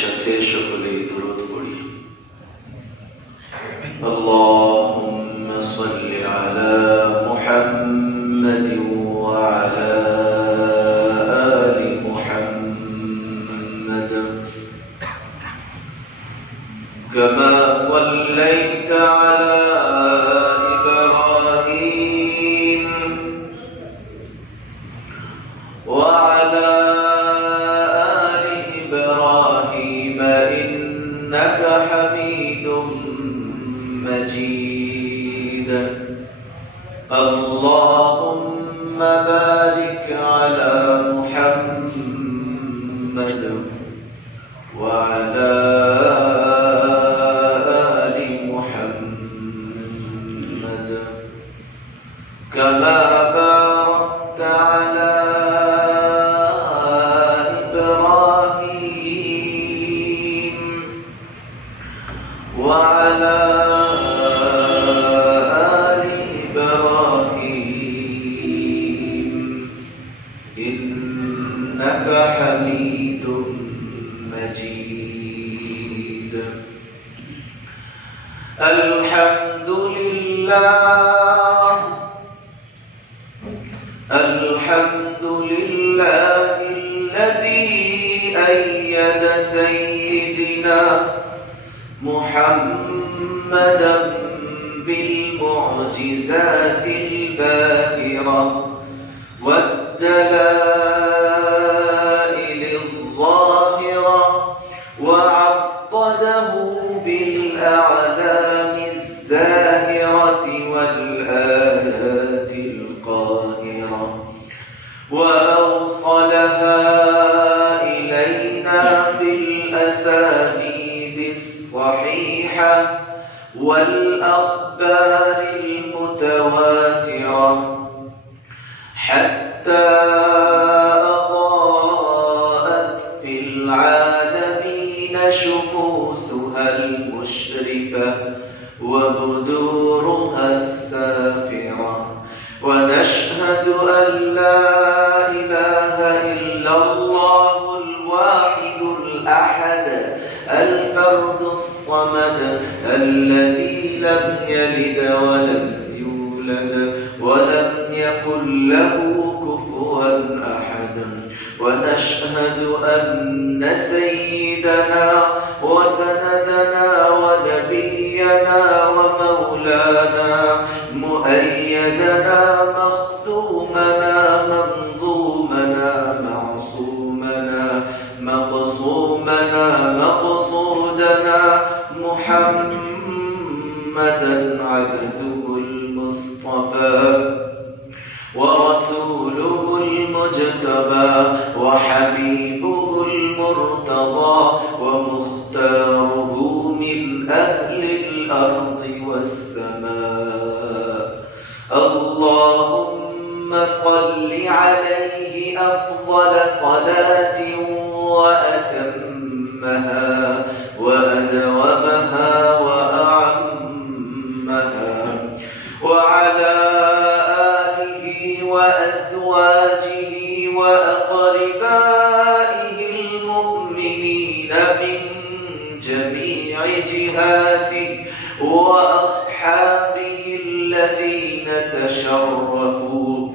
সাথে সকলেই দরুদ পড়ি। আল্লাহুম্মা সাল্লি আলা মুহাম্মাদিন ওয়া আলা আলি মুহাম্মাদ কামা সাল্লাইতা আলা ইব্রাহিম ওয়া আলা إنك حميد مجيد اللهم بارك على محمد وعلى آل محمد كما باركت على وعلى آل إبراهيم إنك حميد مجيد الحمد لله الذي أيد سيدنا محمدا بالمعجزات الباهرة والدلائل الظاهرة وعضده بالأعلام الزاهرة والآيات القاهرة وأوصلها إلينا بالأسانيد الصحيحة والأخبار المتواترة حتى أضاءت في العالمين شموسها المشرفة وبدورها السافرة ونشهد أن لا إله إلا الله الواحد الأحد الفرد الصمد الذي لم يلد ولم يولد ولم يكن له كفوا أحد ونشهد أن سيدنا وسندنا ونبينا ومولانا مؤيدنا مخدومنا منظومنا معصومنا مقصومنا مقصودنا محمدا عبده المصطفى ورسوله المجتبى وحبيبه المرتضى ومختاره من أهل الأرض والسماء اللهم صل عليه أفضل صلاة وأتمها وأدومها وأعمها وعلى آله وأزواجه وأقربائه المؤمنين من جميع جهاته وأصحابه الذين تشرفوا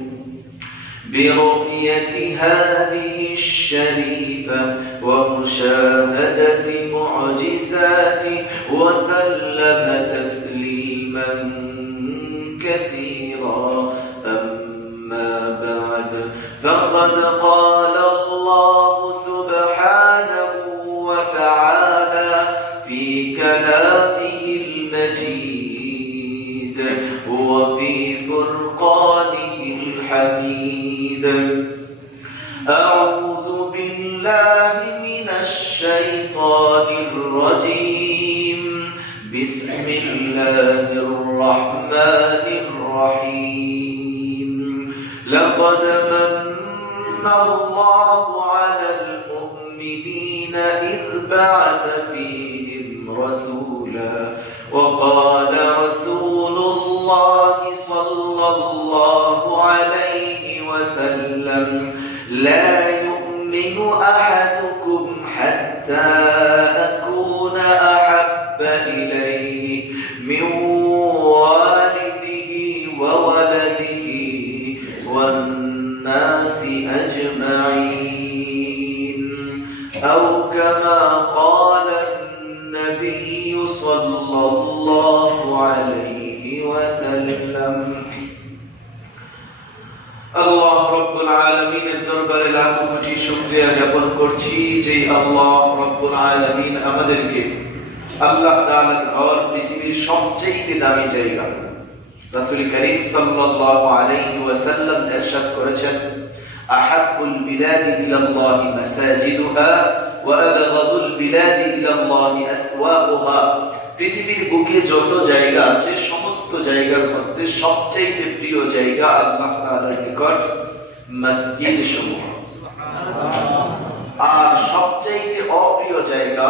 برؤية هذه الشريفة ومشاهدة معجزاته وسلم تسليما كثيرا أما بعد فقد قال الله سبحانه وتعالى في كلامه المجيد وفي فرقانه الحميد أعوذ بالله من الشيطان الرجيم بسم الله الرحمن الرحيم لقد من الله على المؤمنين إذ بعث فيهم رسولا وقال رسول الله صلى الله عليه وسلم لا يؤمن أحدكم حتى إليه من والده وولده والناس أجمعين أو كما قال النبي صلى الله عليه وسلم আল্লাহ রব্বুল আলামিনের দরবারে লাখো কোটি শুকরিয়া জ্ঞাপন করছি যে আল্লাহ রব্বুল আলামিন আমাদেরকে আল্লাহ তাআলার ঘর পৃথিবীর সবচেয়ে দামি জায়গা রাসূল করিম সাল্লাল্লাহু আলাইহি ওয়াসাল্লাম ইরশাদ করেছেন আহাব্বুল বিলাদি ইলাল্লাহি মাসাজিদুহা ওয়া আবগাদুল বিলাদি ইলাল্লাহি আসওয়াকুহা পৃথিবীর বুকে যত জায়গা আছে সমস্ত জায়গার মধ্যে সবচেয়ে প্রিয় জায়গা আল্লাহ তাআলার নিকট মসজিদ সমূহ আর সবচেয়ে অপ্রিয় জায়গা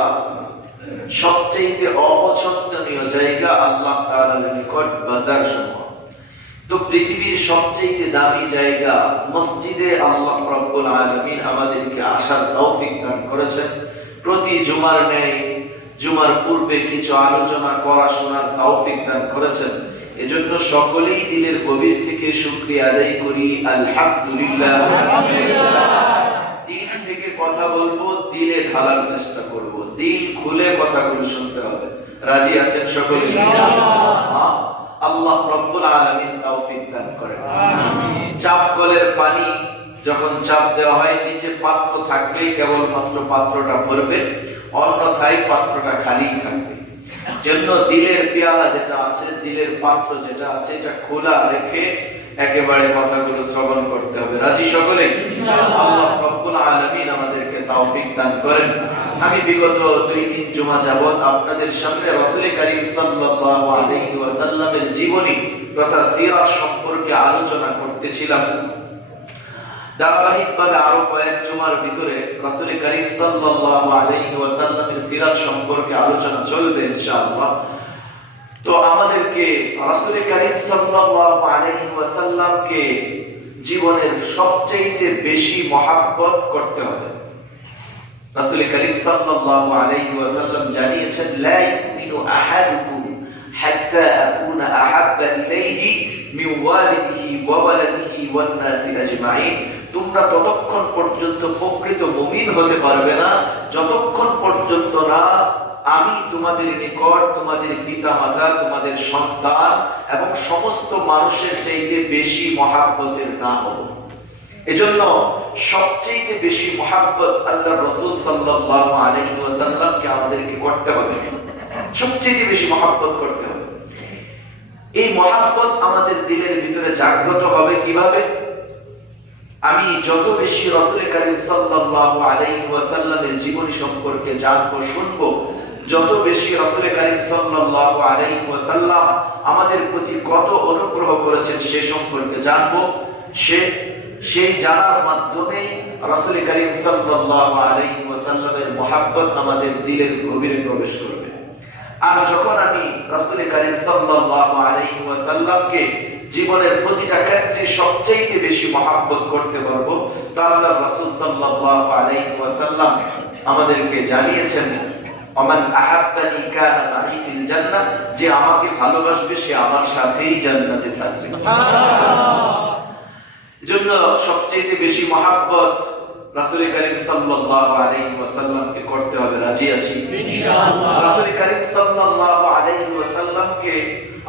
সবচেয়ে অপছন্দনীয় জায়গা আল্লাহ তাআলার নিকট বাজার সমূহ তো পৃথিবীর সবচেয়ে দামি জায়গা মসজিদে আল্লাহ রাব্বুল আলামিন আমাদেরকে আসার তৌফিক দান করেছেন প্রতি জুমার ন্যায় জুমার পূর্বে কিছু আলোচনা করা শোনার তৌফিক দান করেছেন এজন্য সকলেই দিলের গভীর থেকে শুকরিয়া আদায় করি আলহামদুলিল্লাহ দিল থেকে কথা বলবো দিলে ঢালার চেষ্টা করব দিল খুলে কথাগুলো শুনতে হবে রাজি আছেন সকলে ইনশাআল্লাহ আল্লাহ রাব্বুল আলামিন তৌফিক দান করেন আমিন চাপ কলের পানি যখন চাপ দেওয়া হয় নিচে পাত্র থাকলেই কেবলমাত্র পাত্রটা ভরবে অন্যথায় পাত্রটা খালি থাকবে জন্য দিলের পেয়ালা যেটা আছে দিলের পাত্র যেটা আছে এটা খোলা রেখে একেবারে কথাগুলো শ্রবণ করতে হবে রাজি সকলে ইনশাআল্লাহ আল্লাহ রাব্বুল আলামিন আমাদেরকে তৌফিক দান করেন আমি বিগত 2-3 জুমা যাবত আপনাদের সামনে রাসূল করিম সাল্লাল্লাহু আলাইহি ওয়াসাল্লামের জীবনী তথা সিরাত সম্পর্কে আলোচনা করতেছিলাম ধারাবাহিকভাবে আরো কয়েক জুমার ভিতরে রাসূল করিম সাল্লাল্লাহু আলাইহি ওয়াসাল্লামের সিরাত সম্পর্কে আলোচনা চলবে ইনশাআল্লাহ তো আমাদেরকে রাসূল করিম সাল্লাল্লাহু আলাইহি ওয়াসাল্লামকে জীবনের সবচেয়ে বেশি মহব্বত করতে হবে রাসূল করিম সাল্লাল্লাহু আলাইহি ওয়াসাল্লাম জানিয়েছেন লা ইউমিনু আহাদুকুম হাত্তা আকুনা আহাব্বা ইলাইহি মিন ওয়ালিদিহি ওয়া ওয়ালাদিহি ওয়ান নাসি আজমাইন তোমরা ততক্ষণ পর্যন্ত প্রকৃত মুমিন হতে পারবে না যতক্ষণ পর্যন্ত না আমি তোমাদের নিকট তোমাদের পিতামাতা তোমাদের সন্তান এবং সমস্ত মানুষের চাইতে বেশি মহব্বতের না হব এজন্য সবচেয়ে বেশি মহব্বত আল্লাহর রাসূল সাল্লাল্লাহু আলাইহি ওয়াসাল্লামকে আমাদেরকে করতে হবে সবচেয়ে বেশি মহব্বত করতে হবে এই মহব্বত আমাদের দিলের ভিতরে জাগ্রত হবে কিভাবে আমি যত বেশি রাসূল করিম সাল্লাল্লাহু আলাইহি ওয়াসাল্লামের জীবনী সম্পর্কে জানবো শুনবো যত বেশি রাসূল করিম সাল্লাল্লাহু আলাইহি ওয়াসাল্লাম আমাদের প্রতি কত অনুগ্রহ করেছেন সে সম্পর্কে জানবো সেই জানার মাধ্যমে রাসূল করিম সাল্লাল্লাহু আলাইহি ওয়াসাল্লামের মহব্বত আমাদের দিলের গভীরে প্রবেশ করবে আর যখন আমি রাসূল করিম সাল্লাল্লাহু আলাইহি ওয়াসাল্লামকে জীবনের প্রতিটা ক্ষেত্রে সবচেয়ে বেশি মহব্বত করতে পারবো তাহলে রাসূল সাল্লাল্লাহু আলাইহি ওয়াসাল্লাম আমাদেরকে জানিয়েছেন ওমান আহাব্বানি কানা মাই ফিল জান্নাহ যে আমাকে ভালোবাসবে সে আমার সাথেই জান্নাতে থাকবে সুবহানাল্লাহ এজন্য সবচেয়ে বেশি মহব্বত রাসূল করিম সাল্লাল্লাহু আলাইহি ওয়াসাল্লামকে করতে হবে রাজি আছি ইনশাআল্লাহ রাসূল করিম সাল্লাল্লাহু আলাইহি ওয়াসাল্লামকে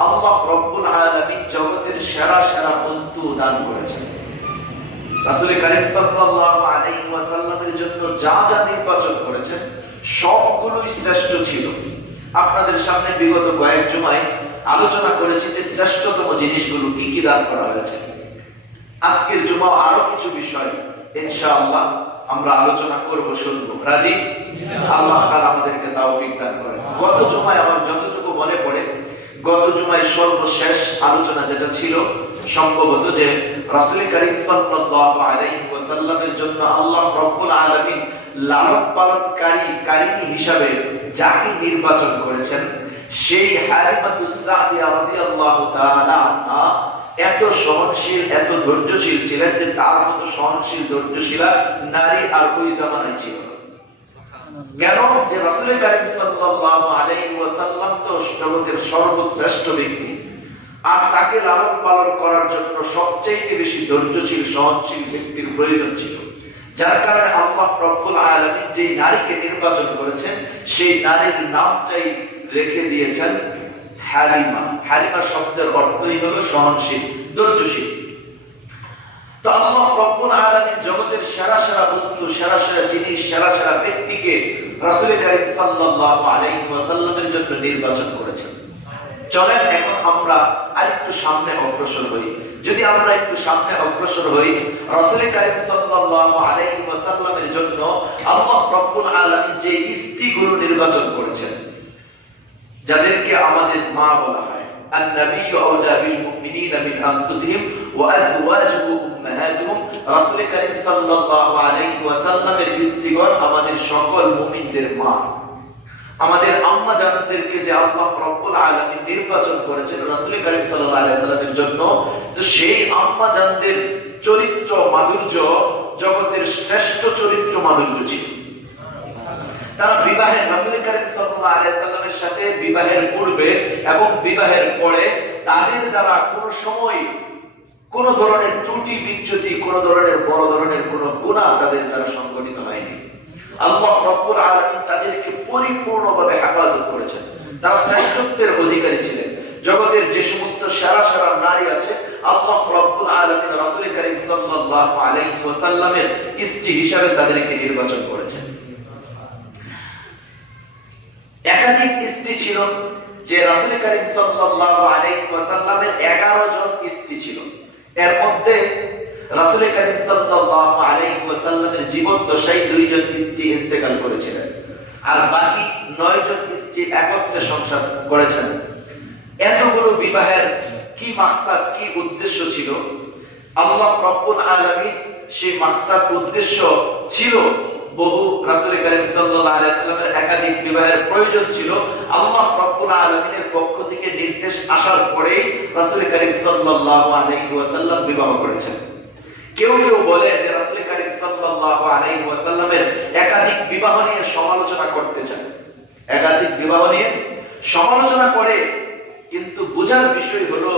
আল্লাহ রাব্বুল আলামিন জগতের সেরা বস্তু দান করেছেন রাসূল করিম সাল্লাল্লাহু আলাইহি ওয়াসাল্লামের জন্য যা যা নির্বাচন করেছেন সবগুলোই শ্রেষ্ঠ ছিল আপনাদের সামনে বিগত কয়েক জুমায় আলোচনা করেছি যে শ্রেষ্ঠতম জিনিসগুলো কি কি দান করা হয়েছে আজকের জুমা আরো কিছু বিষয় ইনশাআল্লাহ আমরা আলোচনা করব শুনবো রাজি আল্লাহ তাআলা আমাদেরকে তৌফিক দান করেন গত জুমায় আমার যতটুকু মনে পড়ে গত জুমায় সর্বশেষ আলোচনা যেটা ছিল সম্ভবত যে রাসূল করিম সাল্লাল্লাহু আলাইহি ওয়াসাল্লামের জন্য আল্লাহ রাব্বুল আলামিন লালন পালনকারী হিসাবে যাকে নির্বাচন করেছেন সেই হালিমাতুস সাদিয়া রাদিয়াল্লাহু তাআলা আনহা এত সহনশীল এত ধৈর্যশীল ছিলেন যে তার মতো সহনশীল ধৈর্যশীলা নারী আর ওই জামানায় ছিল কেন? যে রাসূল কারীম সাল্লাল্লাহু আলাইহি ওয়াসাল্লাম তো জগতের সর্বশ্রেষ্ঠ ব্যক্তি, আর তাকে লালন পালন করার জন্য সবচেয়ে বেশি ধৈর্যশীল সহনশীল ব্যক্তির প্রয়োজন ছিল। যার কারণে আল্লাহ রব্বুল আলামিন যে নারীকে নির্বাচন করেছেন সেই নারীর নামটাই রেখে দিয়েছেন হালিমা। হালিমা শব্দের অর্থই হলো সহনশীল, ধৈর্যশীল। তো আল্লাহ রব্বুল আলামিন জগতের সেরা সেরা বস্তু, সেরা সেরা জিনিস, সেরা সেরা ব্যক্তিকে রাসূল কারীম সাল্লাল্লাহু আলাইহি ওয়াসাল্লামের জন্য নির্বাচন করেছেন। চলেন এখন আমরা আরেকটু সামনে অগ্রসর হই। যদি আমরা একটু সামনে অগ্রসর হই, রাসূল কারীম সাল্লাল্লাহু আলাইহি ওয়াসাল্লামের জন্য আল্লাহ রব্বুল আলামিন যে স্ত্রীগুলো নির্বাচন করেছেন, যাদেরকে আমাদের মা বলা হয়, النبي أولى بالمؤمنين من أنفسهم وأزواجه أمهاتهم। রাসূল কারীম সাল্লাল্লাহু আলাইহি ওয়াসাল্লামের স্ত্রীগণ আমাদের সকল মুমিনদের মা। আমাদের আম্মা জানদেরকে যে আল্লাহ রব্বুল আলামিন নির্বাচন করেছেন রাসূল কারীম সাল্লাল্লাহু আলাইহি ওয়াসাল্লামের জন্য, তো সেই আম্মা জানদের চরিত্র মাধুর্য জগতের শ্রেষ্ঠ চরিত্র মাধুর্য ছিল। তারা বিবাহের রাসূল কারীম সাল্লাল্লাহু আলাইহি ওয়াসাল্লামের সাথে বিবাহের পূর্বে এবং বিবাহের পরে তাদের দ্বারা কোনো সময় কোন ধরনের ত্রুটি বিচ্যুতি, কোন ধরনের বড় ধরনের কোন গুনাহ তাদের দ্বারা সংঘটিত হয়নি। আল্লাহ রব্বুল আলামিন তাদেরকে পরিপূর্ণভাবে হেফাজত করেছেন। তারা শ্রেষ্ঠত্বের অধিকারী ছিলেন। জগতের যে সমস্ত সেরা সেরা নারী আছে, আল্লাহ রব্বুল আলামিন রাসূল কারীম সাল্লাল্লাহু আলাইহি ওয়াসাল্লামের স্ত্রী হিসেবে তাদেরকে নির্বাচন করেছেন। একাধিক স্ত্রী ছিল, যে রাসূল কারীম সাল্লাল্লাহু আলাইহি ওয়াসাল্লামের 11 জন স্ত্রী ছিল। এর মধ্যে রাসূল কারীম সাল্লাল্লাহু আলাইহি ওয়াসাল্লামের জীবন দশায় 2 জন স্ত্রী ইন্তেকাল করেছিলেন, আর বাকি 9 জন স্ত্রী একত্রে সংসার করেছেন। এতগুলো বিবাহের কি মাকসাদ, কি উদ্দেশ্য ছিল? আল্লাহ রব্বুল আলামিন সেই মাকসাদ উদ্দেশ্য ছিল, বহু রাসূল কারীম সাল্লাল্লাহু আলাইহি ওয়াসাল্লামের একাধিক বিবাহের প্রয়োজন ছিল। আল্লাহ রব্বুল আলামিনের পক্ষ থেকে নির্দেশ আসার পরেই রাসূল কারীম সাল্লাল্লাহু আলাইহি ওয়াসাল্লাম বিবাহ করেছেন। কেউ কেউ বলে যে রাসূল কারীম সাল্লাল্লাহু আলাইহি ওয়াসাল্লামের একাধিক বিবাহ নিয়ে সমালোচনা করতে চান, একাধিক বিবাহ নিয়ে সমালোচনা করে। কিন্তু বোঝার বিষয় হলো,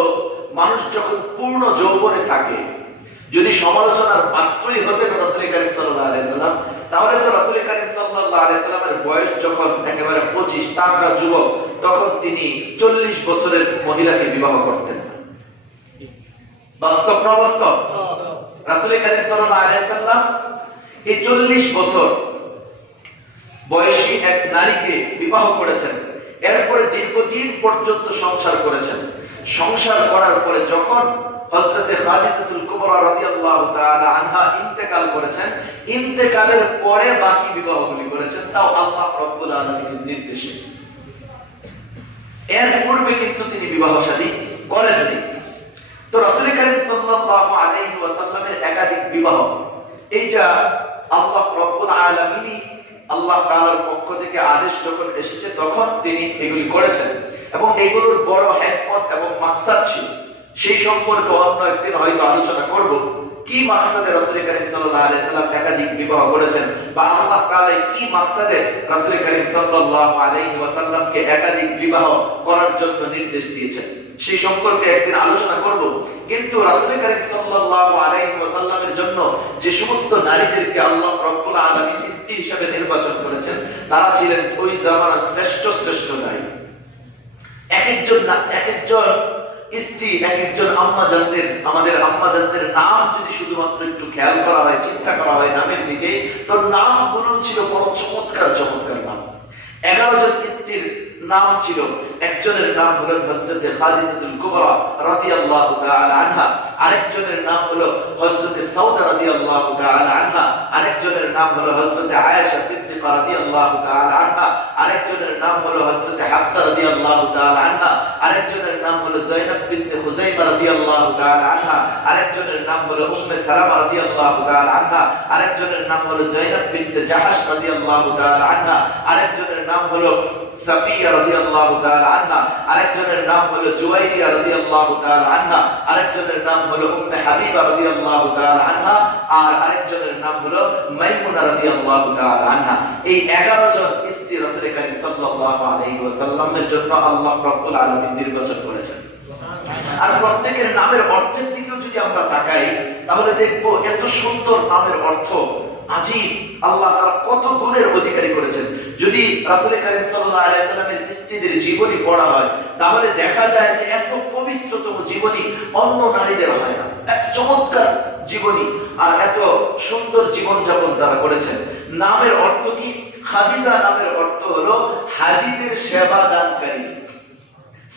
মানুষ যখন পূর্ণ যৌবনে থাকে, যদি সমালোচনার পাত্রই হতেন রাসূল কারীম সাল্লাল্লাহু আলাইহি ওয়াসাল্লাম, তাহলে তো রাসূল কারীম সাল্লাল্লাহু আলাইহি ওয়াসাল্লামের বয়স যখন একেবারে 25, তাগড়া যুবক, তখন তিনি 40 বছরের মহিলাকে বিবাহ করতেন। বাস্তব না বাস্তব? রাসূল কারীম সাল্লাল্লাহু আলাইহি ওয়াসাল্লাম এই 40 বছর বয়সী এক নারীকে বিবাহ করেছেন। এরপরে দীর্ঘদিন পর্যন্ত সংসার করেছেন। সংসার করার পরে যখন হযরতে খাদিজাতুল কুবরা রাদিয়াল্লাহু তাআলা আনহা ইন্তেকাল করেছেন, ইন্তেকালের পরে বাকি বিবাহগুলি করেছেন, তাও আল্লাহ রব্বুল আলামিনের নির্দেশে। এর পূর্বে কিন্তু তিনি বিবাহ শাদী করেননি। তো রাসূল কারীম সাল্লাল্লাহু আলাইহি ওয়াসাল্লামের একাধিক বিবাহ, এইটা আল্লাহ রব্বুল আলামিনই, আল্লাহ তাআলার পক্ষ থেকে আদেশ যখন এসেছে তখন তিনি এগুলি করেছেন, এবং এগুলোর বড় হিকমত এবং মাকসাদ ছিল। সেই সম্পর্কে অন্য একদিন হয়তো আলোচনা করব, কি মাকসাদে রাসূল কারীম সাল্লাল্লাহু আলাইহি ওয়াসাল্লাম একাধিক বিবাহ করেছেন, বা আল্লাহ তাআলা কি মাকসাদে রাসূল কারীম সাল্লাল্লাহু আলাইহি ওয়াসাল্লামকে একাধিক বিবাহ করার জন্য নির্দেশ দিয়েছেন, সেই সম্পর্কে একদিন আলোচনা করব। কিন্তু রাসূল কারীম সাল্লাল্লাহু আলাইহি ওয়াসাল্লামের জন্য যে সমস্ত নারীদেরকে আল্লাহ রব্বুল আলামিন স্ত্রী হিসেবে নির্বাচন করেছেন, তারা ছিলেন ওই জামানার শ্রেষ্ঠ শ্রেষ্ঠ নারী। এক একজন স্ত্রী, এক একজন আম্মা জানদের, আমাদের আম্মা জানদের নাম যদি শুধুমাত্র একটু খেয়াল করা হয়, চিন্তা করা হয় নামের দিকে, তো নামগুলো ছিল বড় চমৎকার চমৎকার নাম। 11 জন স্ত্রীর নাম ছিল। একজনের নাম হলো হযরতে খাদিজাতুল কুবরা রাদিয়াল্লাহু তাআলা আনহা, আরেকজনের নাম হলো হযরতে সাউদা রাদিয়াল্লাহু তাআলা আনহা, আরেকজনের নাম হলো হযরতে আয়েশা সিদ্দিকা রাদিয়াল্লাহু তাআলা আনহা, আরেকজনের নাম হলো হযরতে হাফসা রাদিয়াল্লাহু তাআলা আনহা, আরেকজনের নাম হলো যায়েনব বিনতে খুযাইমা রাদিয়াল্লাহু তাআলা আনহা, আরেকজনের নাম হলো উম্মে সালামা রাদিয়াল্লাহু তাআলা আনহা, আরেকজনের নাম হলো যায়েনব বিনতে জাহাশ রাদিয়াল্লাহু তাআলা আনহা, আরেকজনের নাম হলো সাফিয়া রাদিয়াল্লাহু তাআলা আনহা, আরেকজনের নাম হলো জুওয়াইরিয়া রাদিয়াল্লাহু তাআলা আনহা, আরেকজনের নাম হলো উম্মে হাবিবা রাদিয়াল্লাহু তাআলা আনহা, আর আরেকজনের নাম হলো মাইমুনা রাদিয়াল্লাহু তাআলা আনহা। এই 11 জন স্ত্রী রাসূল করিম সাল্লাল্লাহু আলাইহি ওয়াসাল্লামের জন্য আল্লাহ রাব্বুল আলামিন নির্বাচন করেছেন। আর প্রত্যেকের নামের অর্থের দিকেও যদি আমরা তাকাই তাহলে দেখব এত সুন্দর নামের অর্থ আজীব, আল্লাহ তাআলা কত গুণের অধিকারী করেছেন। যদি রাসূল করিম সাল্লাল্লাহু আলাইহি ওয়াসাল্লামের স্ত্রীদের জীবনী পড়া হয় তাহলে দেখা যায় যে এত পবিত্রতম জীবনী অন্য নারীদের হয় না। এত চমৎকার জীবনী আর এত সুন্দর জীবন যাপন তারা করেছেন। নামের অর্থ কি? খাদিজা নামের অর্থ হলো হাজীদের সেবা দানকারী,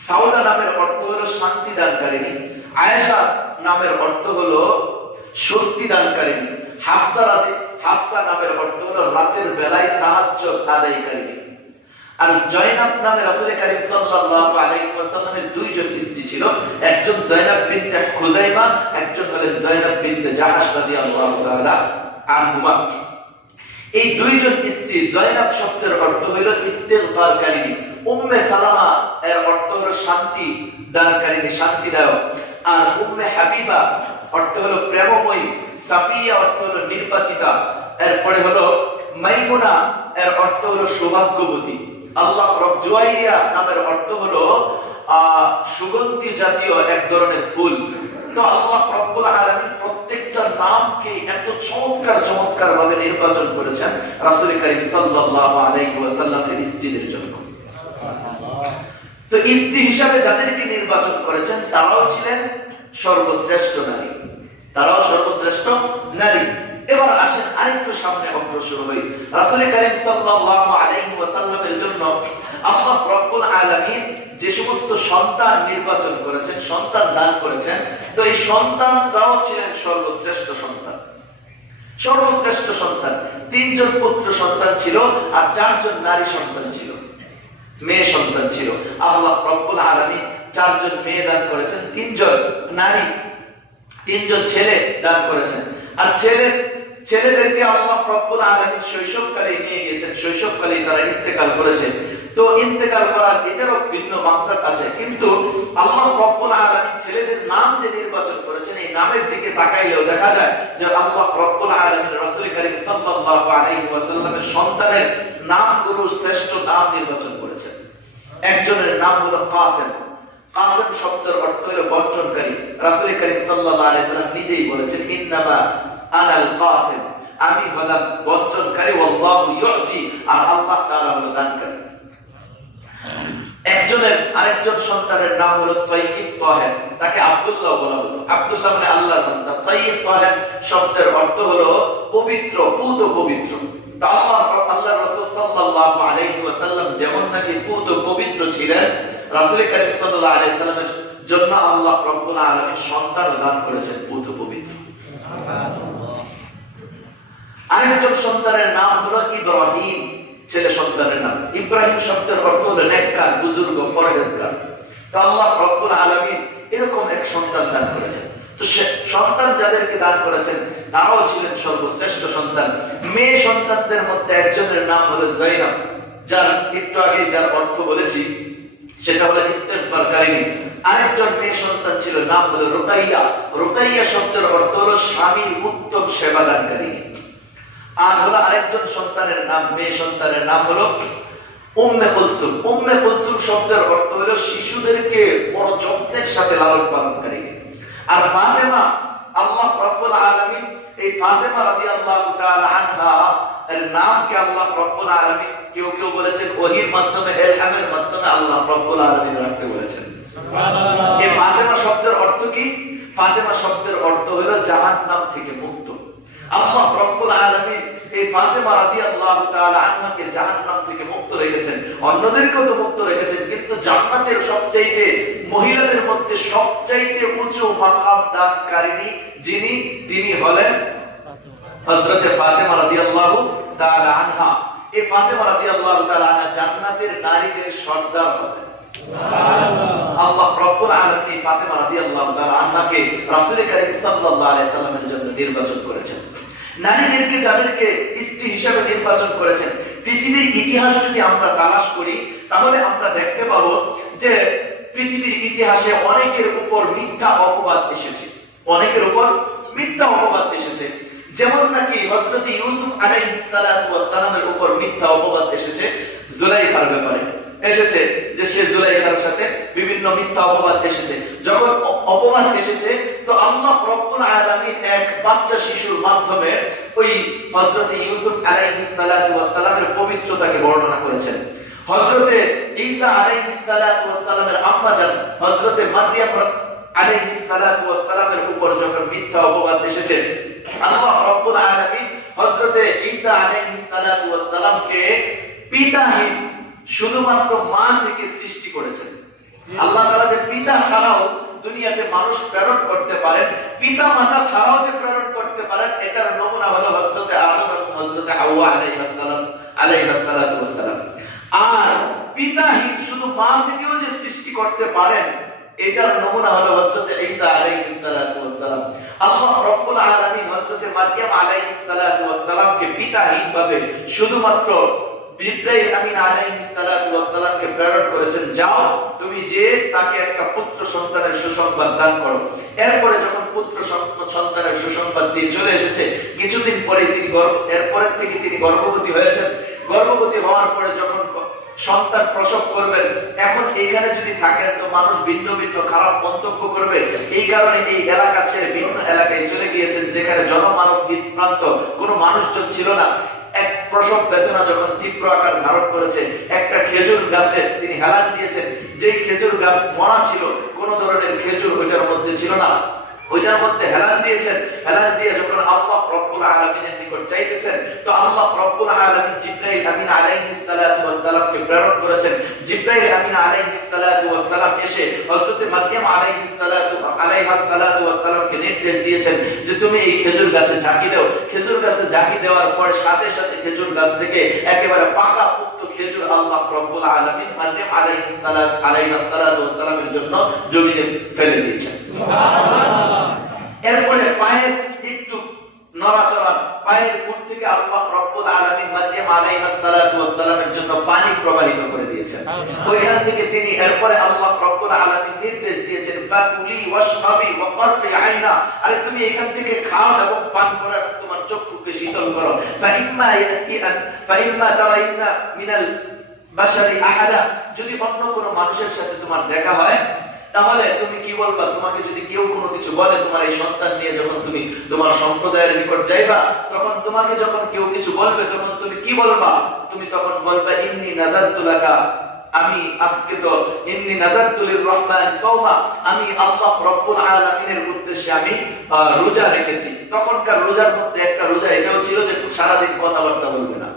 সাউদা নামের অর্থ হলো শান্তি দানকারিণী, আয়েশা নামের অর্থ হলো স্বস্তি দানকারিণী, হাফসা নামের অর্থ হলো রাতের বেলায় তাহাজ্জুদ আদায়কারিণী। আর জয়নাব নামে রাসূল করিম সাল্লাল্লাহু আলাইহি ওয়াসাল্লামের দুইজন স্ত্রী ছিল, একজন জয়নাব বিনতে খুজাইমা, একজন হলেন জয়নাব বিনতে জাহাশ রাদিয়াল্লাহু তাআলা আনহুমা। এই দুইজন স্ত্রী, জয়নাব শব্দের অর্থ হলো ইস্তিগফারকারিণী, উম্মে সালামা এর অর্থ হলো শান্তি দানকারিণী, শান্তিদায়ক, আর উম্মে হাবিবা অর্থ হলো প্রেমময়ী, সাফিয়া অর্থ হলো নির্বাচিতা, এরপরে হলো মাইমুনা এর অর্থ হলো সৌভাগ্যবতী, আল্লাহ রব জুয়াইরিয়া নামের অর্থ হলো সুগন্ধি জাতীয় এক ধরনের ফুল। তো আল্লাহ রব্বুল আলামিন প্রত্যেকটা নামকে এত চমৎকার ভাবে নির্বাচন করেছেন রাসূল করিম সাল্লাল্লাহু আলাইহি ওয়াসাল্লামের স্ত্রীদের জন্য। তো স্ত্রী হিসাবে যাদেরকে নির্বাচন করেছেন তারাও ছিলেন সর্বশ্রেষ্ঠ নারী, তারাও সর্বশ্রেষ্ঠ নারী। এবার আসেন আরেকটু সামনে অগ্রসর হই। রাসূল করিম সাল্লাল্লাহু আলাইহি ওয়াসাল্লামের জন্য আল্লাহ রাব্বুল আলামিন যে সমস্ত সন্তান নির্বাচন করেছেন, সন্তান দান করেছেন, তো এই সন্তানরাও ছিলেন সর্বশ্রেষ্ঠ সন্তান। সর্বশ্রেষ্ঠ সন্তান 3 জন পুত্র সন্তান ছিল আর 4 জন নারী সন্তান ছিল, মেয়ে সন্তান ছিল। আল্লাহ রাব্বুল আলামিন 4 জন মেয়ে দান করেছেন, 3 জন নারী, 3 জন ছেলে দান করেছেন। আর ছেলেদেরকে আল্লাহ রাব্বুল আলামিন শৈশবকালে নিয়ে গিয়েছেন, শৈশবকালে তারা ইন্তেকাল করেছে। তো ইন্তেকাল করার এটারও ভিন্ন মাকসাদ আছে, কিন্তু আল্লাহ রাব্বুল আলামিন ছেলেদের নাম যে নির্বাচন করেছেন এই নামের দিকে তাকাইলেও দেখা যায় যে আল্লাহ রাব্বুল আলামিন রাসূল করিম সাল্লাল্লাহু আলাইহি ওয়াসাল্লামের সন্তানের নামগুলো শ্রেষ্ঠ নাম নির্বাচন করেছেন। একজনের নাম হলো কাসেম। কাসেম শব্দের অর্থ হলো বণ্টনকারী। রাসূল করিম সাল্লাল্লাহু আলাইহি ওয়াসাল্লাম নিজেই বলেছেন ইন্নামা আনাল কাসেম, আমি হলাম বণ্টনকারী, ওয়াল্লাহু ইউতি, আর আল্লাহ তাআলা হলো দানকারী। আরেকজন সন্তানের নাম হলো তাইয়্যিব তাহের, তাকে আব্দুল্লাহ বলা হতো। আব্দুল্লাহ মানে আল্লাহর বান্দা। তাইয়্যিব তাহের শব্দের অর্থ হলো পবিত্র, পুত পবিত্র। তো আল্লাহ রাসূল সাল্লাল্লাহু আলাইহি ওয়াসাল্লাম যেমন নাকি পুত পবিত্র ছিলেন, রাসূল করিম সাল্লাল্লাহু আলাইহি ওয়াসাল্লামের জন্য আল্লাহ রাব্বুল আলামিন সন্তান দান করেছেন পুত পবিত্র। সুবহানাল্লাহ। আরেকজন সন্তানের নাম হলো ইব্রাহিম, ছেলে সন্তানের নাম। ইব্রাহিম শব্দের অর্থ হলো নেককার, বুজুর্গ, পরহেজগার। তো আল্লাহ রাব্বুল আলামিন এরকম এক সন্তান দান করেছেন। তো সন্তান যাদেরকে দান করেছেন তারাও ছিলেন সর্বশ্রেষ্ঠ সন্তান। মেয়ে সন্তানদের মধ্যে একজনের নাম হলো জয়নাব, যার একটু আগে যার অর্থ বলেছি সেটা হলো ইস্তেগফারকারিণী। আরেকজন মেয়ে সন্তান ছিল, নাম হলো রুকাইয়া। রুকাইয়া শব্দের অর্থ হলো স্বামীর উত্তম সেবা দানকারিণী। আর হলো আরেকজন সন্তানের নাম, মেয়ে সন্তানের নাম হলো উম্মে কুলসুম। উম্মে কুলসুম শব্দের অর্থ হলো শিশুদেরকে বড় যত্নের সাথে লালন পালনকারী। আর ফাতেমা, আল্লাহ রাব্বুল আলামিন এই ফাতেমা রাদিয়াল্লাহু তাআলা আনহা এর নামকে আল্লাহ রাব্বুল আলামিন কেউ বলেছেন ওহীর মাধ্যমে, ইলহামের মাধ্যমে আল্লাহ রাব্বুল আলামিন রাখতে বলেছেন। সুবহানাল্লাহ। এই ফাতেমা শব্দের অর্থ কি? ফাতেমা শব্দের অর্থ হলো জাহান্নাম থেকে মুক্ত। আল্লাহ রাব্বুল আলামিন এই ফাতেমা রাদিয়াল্লাহু তাআলা আনহাকে জাহান্নাম থেকে মুক্ত রেখেছেন, অন্যদেরকেও তো মুক্ত রেখেছেন, কিন্তু জান্নাতের সবচাইতে মহিলাদের মধ্যে সবচাইতে উঁচু মাকাম দানকারিণী যিনি, তিনি হলেন হযরতে ফাতেমা রাদিয়াল্লাহু তাআলা আনহা। এই ফাতেমা রাদিয়াল্লাহু তাআলা আনহা জান্নাতের নারীদের সর্দার হবেন। সুবহানাল্লাহ। আল্লাহ রাব্বুল আলামিন ফাতেমা রাদিয়াল্লাহু তাআলা আনহাকে রাসূল করিম সাল্লাল্লাহু আলাইহি সাল্লামের জন্য নির্বাচন করেছেন। নারীদেরকে যাদেরকে স্ত্রী হিসেবে নির্বাচন করেছেন, পৃথিবীর ইতিহাস যদি আমরা তালাশ করি তাহলে আমরা দেখতে পাবো যে পৃথিবীর ইতিহাসে অনেকের উপর মিথ্যা অপবাদ এসেছে, অনেকের উপর মিথ্যা অপবাদ এসেছে। যেমন নাকি হযরত ইউসুফ আলাইহিস সালাতু ওয়াস সালামের উপর মিথ্যা অপবাদ এসেছে জুলাইখার ব্যাপারে, এসেছে যে সে জুলাইখার সাথে বিভিন্ন মিথ্যা অপবাদ এসেছে। যখন অপবাদ এসেছে তো আল্লাহ রাব্বুল আলামিন এক বাচ্চা শিশুর মাধ্যমে ওই হযরত ইউসুফ আলাইহিস সালাতু ওয়াস সালামের পবিত্রতাকে বর্ণনা করেছেন। হযরত ঈসা আলাইহিস সালাতু ওয়াস সালামের আম্মা জান হযরত মারইয়াম আলাইহিস সালাতু ওয়াস সালামের উপর যখন মিথ্যা অপবাদ এসেছে, আল্লাহ রাব্বুল আলামিন হযরত ঈসা আলাইহিস সালাতু ওয়াস সালামকে পিতাহীন শুধুমাত্র মা থেকে সৃষ্টি করেছেন। আল্লাহ তাআলা যে পিতা ছাড়াও দুনিয়াতে মানুষ প্রেরণ করতে পারেন, পিতা মাতা ছাড়াও যে প্রেরণ করতে পারেন, এটার নমুনা হলো হযরত আদম এবং হযরত হাওয়া আলাইহিস সালাতু ওয়াস সালাম। আর পিতাহীন শুধু মা থেকেও যে সৃষ্টি করতে পারেন, এটার নমুনা হলো হযরত ঈসা আলাইহিস সালাতু ওয়াস সালাম। আল্লাহ রাব্বুল আলামিন হযরত মারইয়াম আলাইহিস সালাতু ওয়াস সালামকে পিতাহীন ভাবে শুধুমাত্র জিবরাইল আমিন আলাইহিস সালাতু ওয়াস সালামকে প্রেরণ করেছেন, যাও তুমি যে তাকে একটা পুত্র সন্তানের সুসংবাদ দান করো। এরপরে যখন পুত্র সন্তানের সুসংবাদ দিয়ে চলে এসেছে, কিছুদিন পরে তিনি এরপরে থেকে তিনি গর্ভবতী হয়েছেন। গর্ভবতী হওয়ার পরে যখন সন্তান প্রসব করবেন, এখন এইখানে যদি থাকেন তো মানুষ ভিন্ন ভিন্ন খারাপ মন্তব্য করবে, এই কারণে এই এলাকা ছেড়ে ভিন্ন এলাকায় চলে গিয়েছেন যেখানে জনমানব বিভ্রান্ত, কোনো মানুষজন ছিল না। এক প্রসব বেদনা যখন তীব্র আকার ধারণ করেছে, একটা খেজুর গাছে তিনি হেলান দিয়েছেন, যেই খেজুর গাছ মরা ছিল, কোন ধরনের খেজুর ওইটার মধ্যে ছিল না, ওইটার মধ্যে হেলান দিয়েছেন। হেলান দিয়ে যখন আল্লাহ রাব্বুল আলামিনের নিকট চাইতেছেন, তো আল্লাহ রাব্বুল আলামিন জিবরাইল আমিন আলাইহিস সালাতু ওয়াস সালামকে প্রেরণ করেছেন। জিবরাইল আমিন আলাইহিস সালাতু ওয়াস সালাম এসে হযরত মারইয়াম আলাইহাস সালাতু ওয়াস সালামকে নির্দেশ দিয়েছেন যে তুমি এই খেজুর গাছে ঝাঁকি দাও। খেজুর গাছে ঝাঁকি দেওয়ার পর সাথে সাথে খেজুর গাছ থেকে একেবারে পাকা পুক্ত খেজুর আল্লাহ রাব্বুল আলামিন মারইয়াম আলাইহাস সালাতু ওয়াস সালামের জন্য জমিনে ফেলে দিয়েছেন। সুবহানাল্লাহ। এরপরে পায়ের একটু নড়াচড়া, পায়ের উপর থেকে আল্লাহ রাব্বুল আলামিন মারইয়াম আলাইহাস সালাতু ওয়াস সালামের জন্য পানি প্রবাহিত করে দিয়েছেন। ওইখান থেকে তিনি এরপরে আল্লাহ রাব্বুল আলামিন নির্দেশ দিয়েছেন ফাকুলি ওয়াশরাবি ওয়া কররি আইনা, আরে তুমি এখান থেকে খাও এবং পান করো, তোমার চক্ষুকে শীতল করো। ফাইম্মা তারাইনা মিনাল বাশারি আহাদা, যদি অন্য কোনো মানুষের সাথে তোমার দেখা হয় তাহলে তুমি কি বলবা? তোমাকে যদি কেউ কোনো কিছু বলে, তোমার এই সন্তান নিয়ে যখন তুমি তোমার সম্প্রদায়ের নিকট যাইবা, তখন তোমাকে যখন কেউ কিছু বলবে তখন তুমি কি বলবা? তুমি তখন বলবা ইন্নী নাযারতু লাকা, আমি আজকে তো ইন্নী নাযারতু লির-রহমান সাওমা, আমি আল্লাহ রাব্বুল আলামিনের উদ্দেশ্যে আমি রোজা রেখেছি। তখনকার রোজার মধ্যে একটা রোজা এটাও ছিল যে সারা দিন কথাবার্তা বলবে না।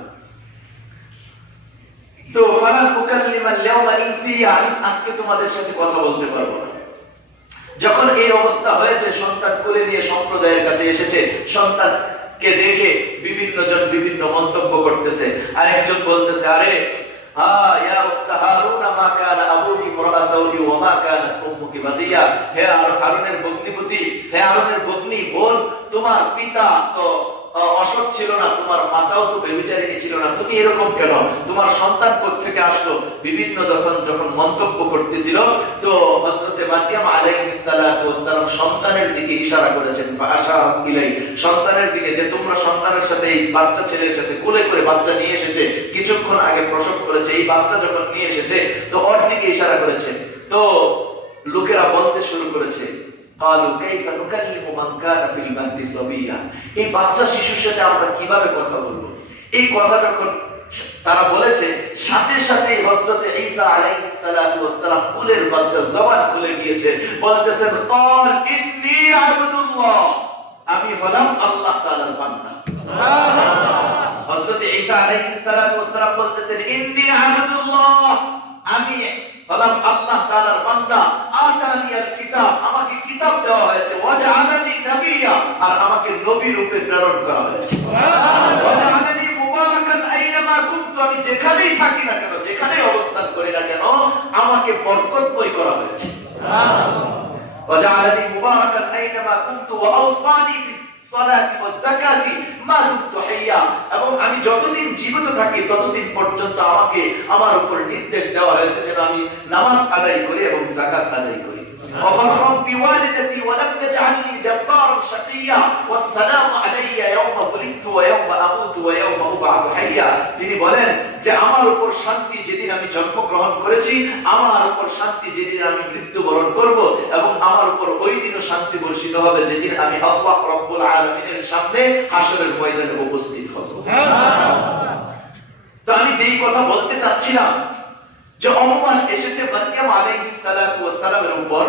তো ফালান মুকাল্লিমান লিয়াওমা ইনসিয়া, আজকে তোমাদের সাথে কথা বলতে পারবো না। যখন এই অবস্থা হয়েছে, সন্তান কোলে নিয়ে সম্প্রদায়ের কাছে এসেছে, সন্তানকে দেখে বিভিন্ন জন বিভিন্ন মন্তব্য করতেছে। আরেকজন বলতেছে, আরে ইয়া উখতা হারুন মা কানা আবুকি মুরআ সাউদি ওয়া মা কানাত উম্মুকি বাগিয়া, হে হারুনের ভগ্নিপতি, হে হারুনের ভগ্নি, বল তোমার পিতা তো অসৎ ছিল না, তোমার মাতাও তো ব্যভিচারিণী ছিল না, তুমি এরকম কেন? তোমার সন্তান কোথা থেকে আসলো? বিভিন্ন যখন মন্তব্য করতেছিল, তো হযরত মারইয়াম আলাইহিস সালাতু ওয়াস সালাম সন্তানের দিকে ইশারা করেছেন, ফাআশারা ইলাই, সন্তানের দিকে, যে তোমরা সন্তানের সাথে, এই বাচ্চা ছেলের সাথে কোলে করে বাচ্চা নিয়ে এসেছে, কিছুক্ষণ আগে প্রসব করেছে, এই বাচ্চা যখন নিয়ে এসেছে তো ওর দিকে ইশারা করেছে। তো লোকেরা বলতে শুরু করেছে, قالوا كيف نكلم من كان في المهد صبيا, এই বাচ্চা শিশুর সাথে আমরা কিভাবে কথা বলবো? এই কথা যখন তারা বলেছে, সাথে সাথে হযরত ঈসা আলাইহিস সালাতু ওয়াস সালাম কুলের বাচ্চা জবান খুলে গিয়েছে, বলতেছেন قال إني عبد الله, আমি হলাম আল্লাহ তাআলার বান্দা। সুবহানাল্লাহ। হযরত ঈসা আলাইহিস সালাতু ওয়াস সালাম বলতেছেন إني عبد الله, আমি হলাম আল্লাহ তাআলার বান্দা। আতানিয়াল কিতাব, আমাকে কিতাব দেওয়া হয়েছে। ওয়াজআলানি নাবিয়্যা, আর আমাকে নবী রূপে প্রেরণ করা হয়েছে। সুবহানাল্লাহ। ওয়াজআলানি মুবারাকান আইনামা কুনতু, আমি যেখানেই থাকি না কেন, যেখানেই অবস্থান করি না কেন, আমাকে বরকতময় করা হয়েছে। সুবহানাল্লাহ। ওয়াজআলানি মুবারাকান আইনামা কুনতু ওয়া আওসানি সালাতি ওয়াজ যাকাতি মা দুমতু হাইয়া, এবং আমি যতদিন জীবিত থাকি ততদিন পর্যন্ত আমাকে আমার উপর নির্দেশ দেওয়া হয়েছে যেন আমি নামাজ আদায় করি এবং যাকাত আদায় করি। وبرا بوالدتي ولم يجعلني جبارا شقيا والسلام علي يوم ولدت ويوم اموت ويوم ابعث حيا। তিনি বলেন যে আমার উপর শান্তি যেদিন আমি জন্মগ্রহণ করেছি, আমার উপর শান্তি যেদিন আমি মৃত্যুবরণ করব, এবং আমার উপর ওই দিনও শান্তি বর্ষিত হবে যেদিন আমি আল্লাহ রাব্বুল আলামিনের সামনে হাশরের ময়দানে উপস্থিত হব। তো আমি যেই কথা বলতে চাচ্ছিলাম যে অপমান এসেছে মারইয়াম আলাইহিস সালাতু ওয়াস সালামের উপর।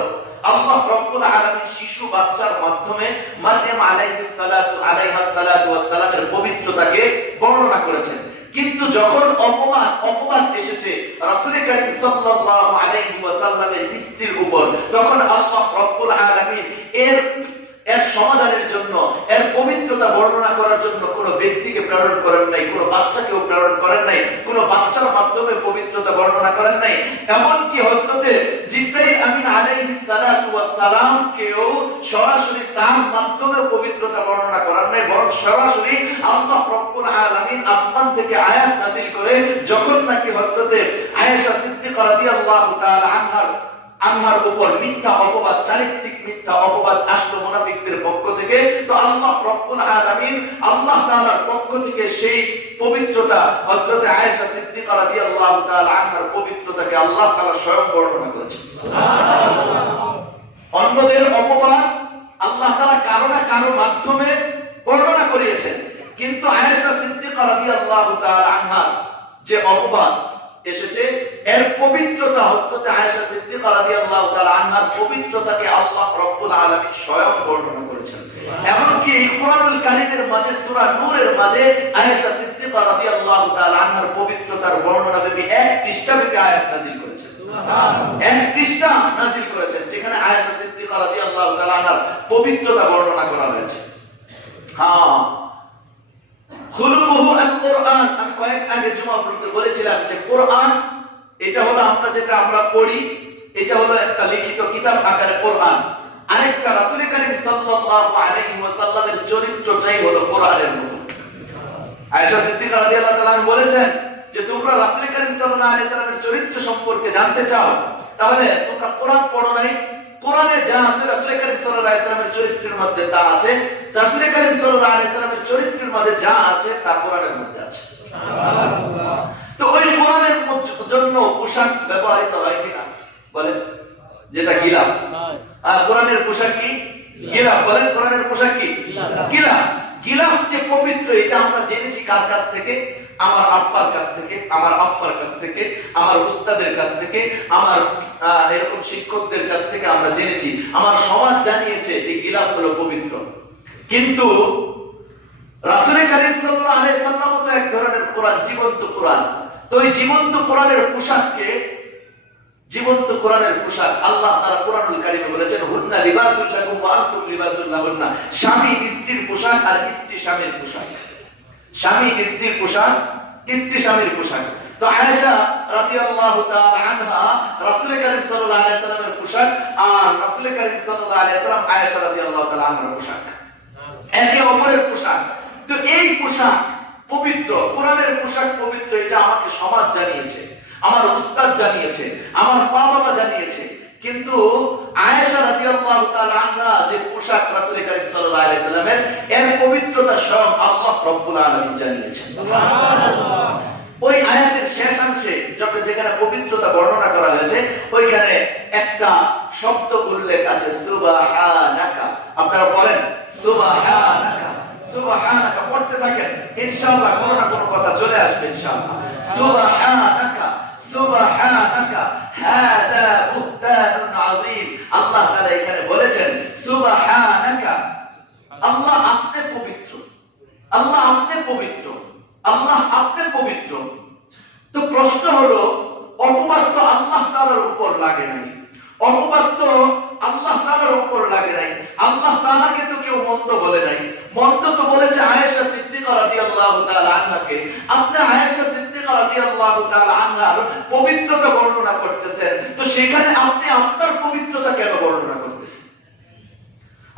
আল্লাহ রাব্বুল আলামিন শিশু বাচ্চার মাধ্যমে মারইয়াম আলাইহিস সালাতু ওয়াস সালামের পবিত্রতাকে বর্ণনা করেছেন। কিন্তু যখন অপমান এসেছে রাসূল করিম সাল্লাল্লাহু আলাইহি ওয়াসাল্লামের স্ত্রীর উপর, তখন আল্লাহ রাব্বুল আলামিন এর সমাধানের জন্য, এর পবিত্রতা বর্ণনা করার জন্য কোন ব্যক্তিকে প্রেরণ করেন নাই, কোন বাচ্চাকেও প্রেরণ করেন নাই, কোন বাচ্চার মাধ্যমে পবিত্রতা বর্ণনা করেন নাই। এমনকি হযরতে জিবরাইল আমিন আলাইহিস সালাতু ওয়াস সালাম কেও সরাসরি তার মাধ্যমে পবিত্রতা বর্ণনা করেন নাই, বরং সরাসরি আল্লাহ রাব্বুল আলামিন আসমান থেকে আয়াত নাযিল করে যখন নাকি হযরতে আয়েশা সিদ্দিকা রাদিয়াল্লাহু তাআলা আনহার উপর মিথ্যা অপবাদ, চারিত্রিক মিথ্যা অপবাদ আসলো মুনাফিকদের পক্ষ থেকে, তো আল্লাহ রাব্বুল আলামিন আল্লাহ তাআলার পক্ষ থেকে সেই পবিত্রতা হযরত আয়েশা সিদ্দিকা রাদিয়াল্লাহু তাআলা আনহার পবিত্রতাকে আল্লাহ তাআলা স্বয়ং বর্ণনা করেছেন। সুবহানাল্লাহ। অন্যদের অপবাদ আল্লাহ তাআলা কারো না কারো মাধ্যমে বর্ণনা করিয়েছেন, কিন্তু আয়েশা সিদ্দিকা রাদিয়াল্লাহু তাআলা আনহার যে অপবাদ এসেছে, এর পবিত্রতা হযরত আয়েশা সিদ্দিকা রাদিয়াল্লাহু তাআলা আনহার পবিত্রতাকে আল্লাহ রাব্বুল আলামিন স্বয়ং বর্ণনা করেছেন। এমনকি কুরআনুল কারীমের মাঝে সূরা নূরের মাঝে আয়েশা সিদ্দিকা রাদিয়াল্লাহু তাআলা আনহার পবিত্রতার বর্ণনা ব্যাপী এক পৃষ্ঠা ব্যাপী আয়াত নাযিল করেছেন। সুবহানাল্লাহ। এক পৃষ্ঠা নাযিল করেছেন যেখানে আয়েশা সিদ্দিকা রাদিয়াল্লাহু তাআলা আনহার পবিত্রতা বর্ণনা করা হয়েছে। হ্যাঁ, খুলুহু আল কোরআন, আমি কয়েক আগে জুমাতে বলেছিলাম যে কোরআন এটা হলো আমরা পড়ি, এটা হলো একটা লিখিত কিতাব আকারে কোরআন। আরেকটা রাসূল করিম সাল্লাল্লাহু আলাইহি ওয়াসাল্লামের চরিত্রটাই হলো কোরআনের মতো। আয়েশা সিদ্দিকা রাদিয়াল্লাহু তাআলা বলেছেন যে তোমরা রাসূল করিম সাল্লাল্লাহু আলাইহি ওয়াসাল্লামের চরিত্র সম্পর্কে জানতে চাও, তাহলে তোমরা কোরআন পড়ো নাই? কোরআনে যা আছে রাসূল করিম সাল্লাল্লাহু আলাইহি ওয়াসাল্লামের চরিত্রের মধ্যে তা আছে, রাসূল করিম সাল্লাল্লাহু আলাইহি ওয়াসাল্লামের চরিত্রের মধ্যে যা আছে তা কোরআনের মধ্যে আছে। সুবহানাল্লাহ। তো ওই কোরআনের জন্য পোশাক ব্যবহৃত হয় কিনা বলেন? যেটা গিলাফ। কোরআনের পোশাক কি? গিলাফ। বলেন কোরআনের পোশাক কি? গিলাফ। গিলাফ যে পবিত্র এটা আমরা জেনেছি কার কাছ থেকে? আমার আব্বার কাছ থেকে, আমার আব্বার কাছ থেকে, আমার উস্তাদের কাছ থেকে, আমার এরকম শিক্ষকদের কাছ থেকে আমরা জেনেছি, আমার সমাজ জানিয়েছে এই গিলাফ হলো পবিত্র। কিন্তু রাসূল করিম সাল্লাল্লাহু আলাইহি ওয়াসাল্লাম তো এক ধরনের কোরআন, জীবন্ত কোরআন। তো এই জীবন্ত কোরআনের পোশাককে, জীবন্ত কোরআনের পোশাক আল্লাহ তাআলা কোরআনুল কারীমে বলেছেন হুন্না লিবাসুল লাকুম ওয়া আনতুম লিবাসুল লাহুন্না। স্বামী স্ত্রীর পোশাক আর স্ত্রী স্বামীর পোশাক। স্বামী স্ত্রীর পোশাক, স্ত্রী স্বামীর পোশাক। তো আয়েশা রাদিয়াল্লাহু তাআলা আনহা রাসূল করিম সাল্লাল্লাহু আলাইহি ওয়াসাল্লামের পোশাক, আর রাসূল করিম সাল্লাল্লাহু আলাইহি ওয়াসাল্লাম আয়েশা রাদিয়াল্লাহু তাআলা আনহার পোশাক, একে অপরের পোশাক। তো এই পোশাক পবিত্র, কোরআনের পোশাক পবিত্র, এটা আমাকে সমাজ জানিয়েছে, আমার উস্তাদ জানিয়েছে, আমার বাবা জানিয়েছে। কিন্তু আয়েশা রাদিয়াল্লাহু তাআলা আনহা যে পোশাক রাসূল করিম সাল্লাল্লাহু আলাইহি ওয়াসাল্লামের, এর পবিত্রতা স্বয়ং আল্লাহ রাব্বুল আলামিন জানিয়েছেন। সুবহানাল্লাহ। ওই আয়াতের শেষাংশে যখন যেখানে পবিত্রতা বর্ণনা করা হয়েছে, ওইখানে একটা শব্দ উল্লেখ আছে সুবহানাকা। আপনারা বলেন সুবহানাকা, সুবহানাকা পড়তে থাকেন, ইনশাআল্লাহ কোনো না কোনো কথা চলে আসবে ইনশাআল্লাহ। সুবহানাকা সুবহানাকা হাদা বুহতানুন আযীম। আল্লাহ তাআলা এখানে বলেছেন সুবহানাকা, আল্লাহ আপনি পবিত্র, আল্লাহ আপনি পবিত্র, আল্লাহ আপনি পবিত্র। তো প্রশ্ন হলো, অপবাদ তো আল্লাহ তাআলার উপর লাগে নাই, অপবাদ তো আল্লাহ তাআলার উপর লাগে নাই, আল্লাহ তাআলাকে তো কেউ মন্দ বলে নাই, মন্দ তো বলেছে আয়েশা সিদ্দিকা রাদিয়াল্লাহু তাআলা আনহাকে। আপনি আয়েশা সিদ্দিকা রাদিয়াল্লাহু তাআলা আনহার পবিত্রতা বর্ণনা করতেছেন, তো সেখানে আপনি আপনার পবিত্রতা কেন বর্ণনা করতেছেন?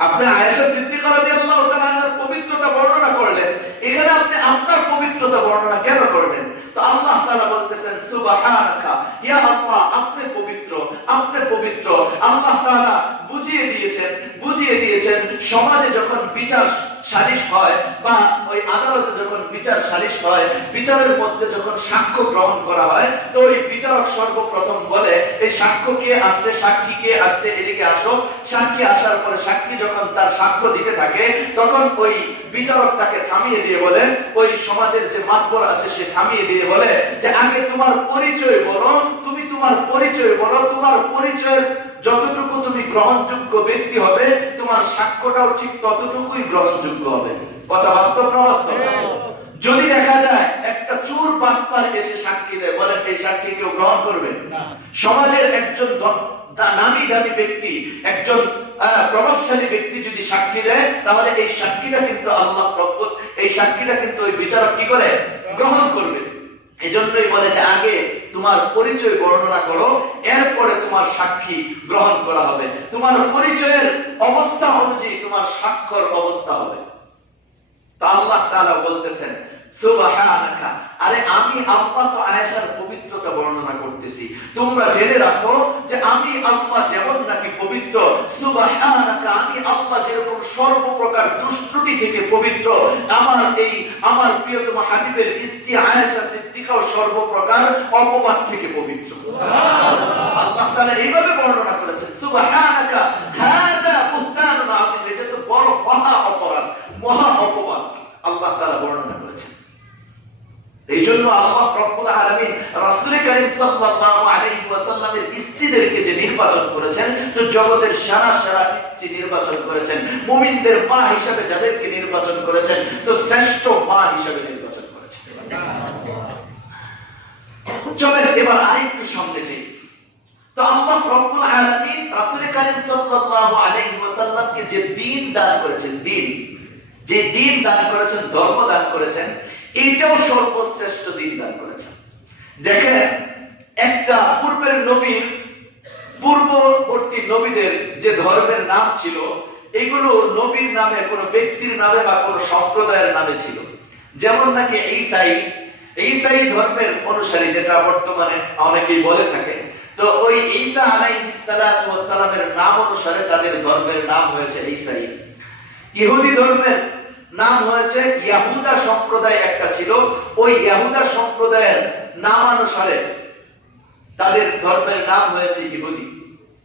আপনি আয়েশা সিদ্দিকা রাদিয়াল্লাহু তাআলা আনহার পবিত্রতা বর্ণনা করলেন, এখানে আপনি আপনার পবিত্রতা বর্ণনা কেন করলেন? তো আল্লাহ তাআলা বলতেছেন সুবহানাকা, ইয়া আল্লাহ আপনি পবিত্র, আপনি পবিত্র। আল্লাহ তাআলা বুঝিয়ে দিয়েছেন সমাজে যখন বিচার সালিশ হয় বা ওই আদালতে যখন বিচার সালিশ হয়, বিচারের মধ্যে যখন সাক্ষ্য গ্রহণ করা হয়, তো ওই বিচারক সর্বপ্রথম বলে এই সাক্ষ্য কে আসছে, সাক্ষী কে আসছে, এদিকে আসো। সাক্ষী আসার পরে সাক্ষী যখন তার সাক্ষ্য দিতে থাকে, তখন ওই বিচারক তাকে থামিয়ে দিয়ে বলে, ওই সমাজের যে মাতবর আছে সে থামিয়ে দিয়ে বলে যে আগে তোমার পরিচয় বলো, তুমি তোমার পরিচয় বলো, তোমার পরিচয়ের যতটুকু তুমি গ্রহণযোগ্য ব্যক্তি হবে, তোমার সাক্ষ্যটাও ঠিক ততটুকুই গ্রহণযোগ্য হবে। কথা বাস্তব না বাস্তব? যদি দেখা যায় একটা চোর বাটপার এসে সাক্ষী দেয়, বলেন এই সাক্ষী কেউ গ্রহণ করবে না। সমাজের একজন নামী দামি ব্যক্তি, একজন প্রভাবশালী ব্যক্তি যদি সাক্ষী দেয়, তাহলে এই সাক্ষীটা কিন্তু আল্লাহ রব্বুল, এই সাক্ষীটা কিন্তু ওই বিচারক কি করে গ্রহণ করবে। এজন্যই বলে যে আগে তোমার পরিচয় বর্ণনা করো, এরপরে তোমার সাক্ষী গ্রহণ করা হবে। তোমার পরিচয়ের অবস্থা অনুযায়ী তোমার সাক্ষ্যর অবস্থা হবে। তো আল্লাহ তাআলা বলতেছেন সুবহানাকা, আরে আমি আল্লাহ তো আয়েশার পবিত্রতা বর্ণনা করতেছি, তোমরা জেনে রাখো যে আমি আল্লাহ যেমন নাকি পবিত্র, সুবহানাকা আমি আল্লাহ যেরকম সর্বপ্রকার দুষ্ত্রুটি থেকে পবিত্র, আমার প্রিয়তম হাবিবের স্ত্রী আয়েশা সিদ্দিকাও সর্বপ্রকার অপবাদ থেকে পবিত্র। সুবহানাল্লাহ, আল্লাহ তাআলা এইভাবে বর্ণনা করেছেন সুবহানাকা হাদা বুহতানুন আযীম, এটা তো বড় মহা অপরাধ, মহা অপবাদ আল্লাহ তাআলা বর্ণনা করেছেন। এইজন্য আল্লাহ রব্বুল আলামিন রাসূল করিম সাল্লাল্লাহু আলাইহি ওয়াসাল্লামের স্ত্রীদেরকে যে নির্বাচন করেছেন, তো জগতের সেরা স্ত্রী নির্বাচন করেছেন, মুমিনদের মা হিসেবে যাদেরকে নির্বাচন করেছেন, তো শ্রেষ্ঠ মা হিসেবে নির্বাচন করেছেন। চলেন এবার আরেকটু সামনে যাই। তো আল্লাহ রব্বুল আলামিন রাসূল করিম সাল্লাল্লাহু আলাইহি ওয়াসাল্লামকে যে দ্বীন দান করেছেন, যে দ্বীন দান করেছেন, ধর্ম দান করেছেন, এইটাও সর্বশ্রেষ্ঠ দ্বীন দান করেছেন। দেখেন একটা পূর্বের নবীর, পূর্ববর্তী নবীদের যে ধর্মের নাম ছিল, এগুলো নবীর নামে, কোন ব্যক্তির নামে বা কোন সম্প্রদায়ের নামে ছিল। যেমন নাকি ঈসাই ধর্মের অনুসারী, যেটা বর্তমানে অনেকেই বলে থাকে, তো ওই ঈসা আলাইহিস সালাতু ওয়াস সালামের নাম অনুসারে তাদের ধর্মের নাম হয়েছে ঈসাই। ইহুদি ধর্মের নাম হয়েছে ইয়াহুদা সম্প্রদায় একটা ছিল, ওই ইয়াহুদা সম্প্রদায়ের নাম অনুসারে তাদের ধর্মের নাম হয়েছে ইহুদি।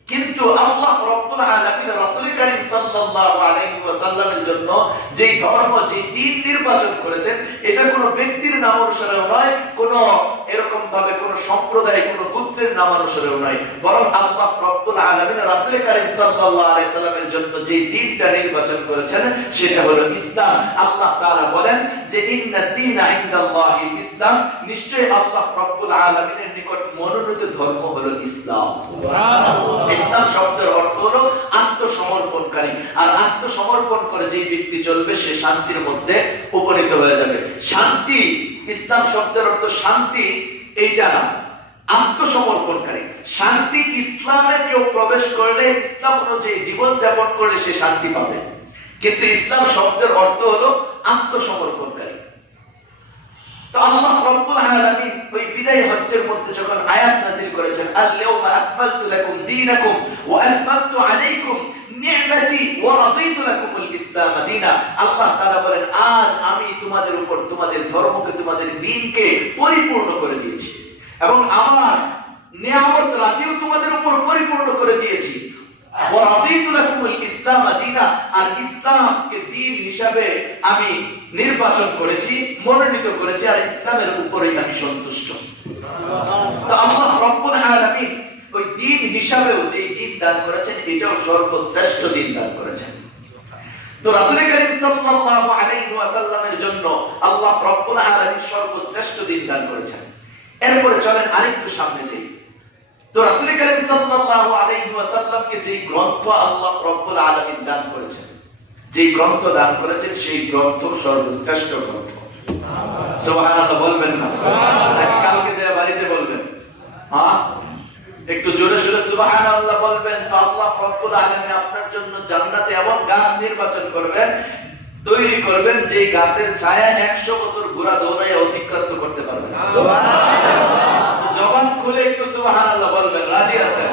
কিন্তু আল্লাহ রব্বুল আলামিন রাসূল করিম সাল্লাল্লাহু আলাইহি ওয়াসাল্লামের জন্য যে ধর্ম, যে দ্বীন নির্বাচন করেছেন, এটা কোনো ব্যক্তির নাম অনুসারেও নয়, কোনো এরকম ভাবে কোনো সম্প্রদায়, কোনো গোত্রের নাম অনুসারেও নয়, বরং আল্লাহ রব্বুল আলামিন রাসূল করিম সাল্লাল্লাহু আলাইহি ওয়াসাল্লামের জন্য যে দ্বীনটা নির্বাচন করেছেন সেটা হলো ইসলাম। আল্লাহ তাআলা বলেন যে ইন্নাদ দীনা ইনদাল্লাহিল ইসলাম, নিশ্চয়ই আল্লাহ রব্বুল আলামিনের নিকট মনোনীত ধর্ম হলো ইসলাম। সুবহানাল্লাহ। ইসলাম শব্দের অর্থ হলো আত্মসমর্পণকারী, আর আত্মসমর্পণ করে যে ব্যক্তি চলবে সে শান্তির মধ্যে উপনীত হয়ে যাবে। শান্তি, ইসলাম শব্দের অর্থ শান্তি এইটা না, আত্মসমর্পণকারী। শান্তি, ইসলামে কেউ প্রবেশ করলে, ইসলাম অনুযায়ী জীবন যাপন করলে সে শান্তি পাবে, কিন্তু ইসলাম শব্দের অর্থ হলো আত্মসমর্পণকারী। তো আল্লাহ রব্বুল আলামিন ওই বিদায় হজ্জের মধ্যে যখন আয়াত নাযিল করেছেন, আল-ইয়াওমা আকমালতু লাকুম দীনাকুম ওয়া আতমামতু আলাইকুম নি'মাতি ওয়া রাদিতু লাকুমুল ইসলাম দীনা, আল্লাহ তাআলা বলেন আজ আমি তোমাদের উপর তোমাদের ধর্মকে, তোমাদের দ্বীনকে পরিপূর্ণ করে দিয়েছি এবং আমার নিয়ামত রাজিও তোমাদের উপর পরিপূর্ণ করে দিয়েছি। ওয়া রাদিতু লাকুমুল ইসলাম দীনা, আর ইসলামকে দ্বীন হিসাবে আমি নির্বাচন করেছি, মনোনীত করেছি, আর ইসলামের উপরেই আমি সন্তুষ্ট। সুবহানাল্লাহ। তো আল্লাহ রব্বুল আলামিন ওই দ্বীন হিসাবেও যে দ্বীন দান করেছেন, এটাও সর্বশ্রেষ্ঠ দ্বীন দান করেছেন। তো রাসূল করিম সাল্লাল্লাহু আলাইহি ওয়াসাল্লামের জন্য আল্লাহ রব্বুল আলামিন সর্বশ্রেষ্ঠ দ্বীন দান করেছেন। এরপরে চলেন আরেকটু সামনে যাই। তো রাসূল করিম সাল্লাল্লাহু আলাইহি ওয়াসাল্লামকে যে গ্রন্থ আল্লাহ রব্বুল আলামিন দান করেছেন, যে গ্রন্থ দান করেছেন, সেই গ্রন্থ সর্বশ্রেষ্ঠ গ্রন্থ। সুবহানাল্লাহ বলবেন না? সুবহানাল্লাহ। কালকে যে বাড়িতে বলবেন, হ্যাঁ একটু জোরে সোরে সুবহানাল্লাহ বলবেন তো আল্লাহ রব্বুল আলামিন আপনার জন্য জান্নাতে এমন গাছ নির্বাচন করবেন, তৈরি করবেন যে গাছের ছায়া 100 বছর ঘোড়া দৌড়াইয়া অতিক্রান্ত করতে পারবে না। সুবহানাল্লাহ। জবান খুলে একটু সুবহানাল্লাহ বলবেন, রাজি আছেন?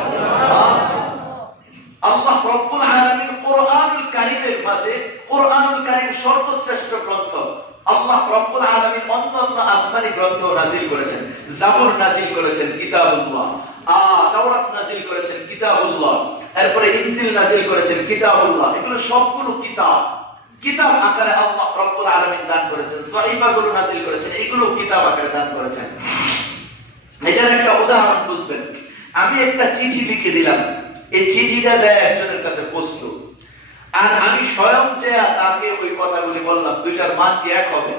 আল্লাহ রব্বুল আলামিন কোরআনুল কারীমের মাঝে, কোরআনুল কারীম সর্বশ্রেষ্ঠ গ্রন্থ, আল্লাহ রব্বুল আলামিন অন্যান্য আসমানি গ্রন্থ নাযিল করেছেন। জাবুর নাযিল করেছেন, কিতাবুল্লাহ। তাওরাত নাযিল করেছেন, কিতাবুল্লাহ। এরপরে ইনজিল নাযিল করেছেন, কিতাবুল্লাহ। এগুলো সবগুলো কিতাব, কিতাব আকারে আল্লাহ রব্বুল আলামিন দান করেছেন। সহিফাগুলো নাযিল করেছেন, এগুলো কিতাব আকারে দান করেছেন। এটার একটা উদাহরণ বুঝবেন। আমি একটা চিঠি লিখে দিলাম, এই চিঠিটা যায় একজনের কাছে পৌঁছলো, আর আমি স্বয়ং যে তাকে ওই কথাগুলি বললাম, দুইটার মান কি এক হবে?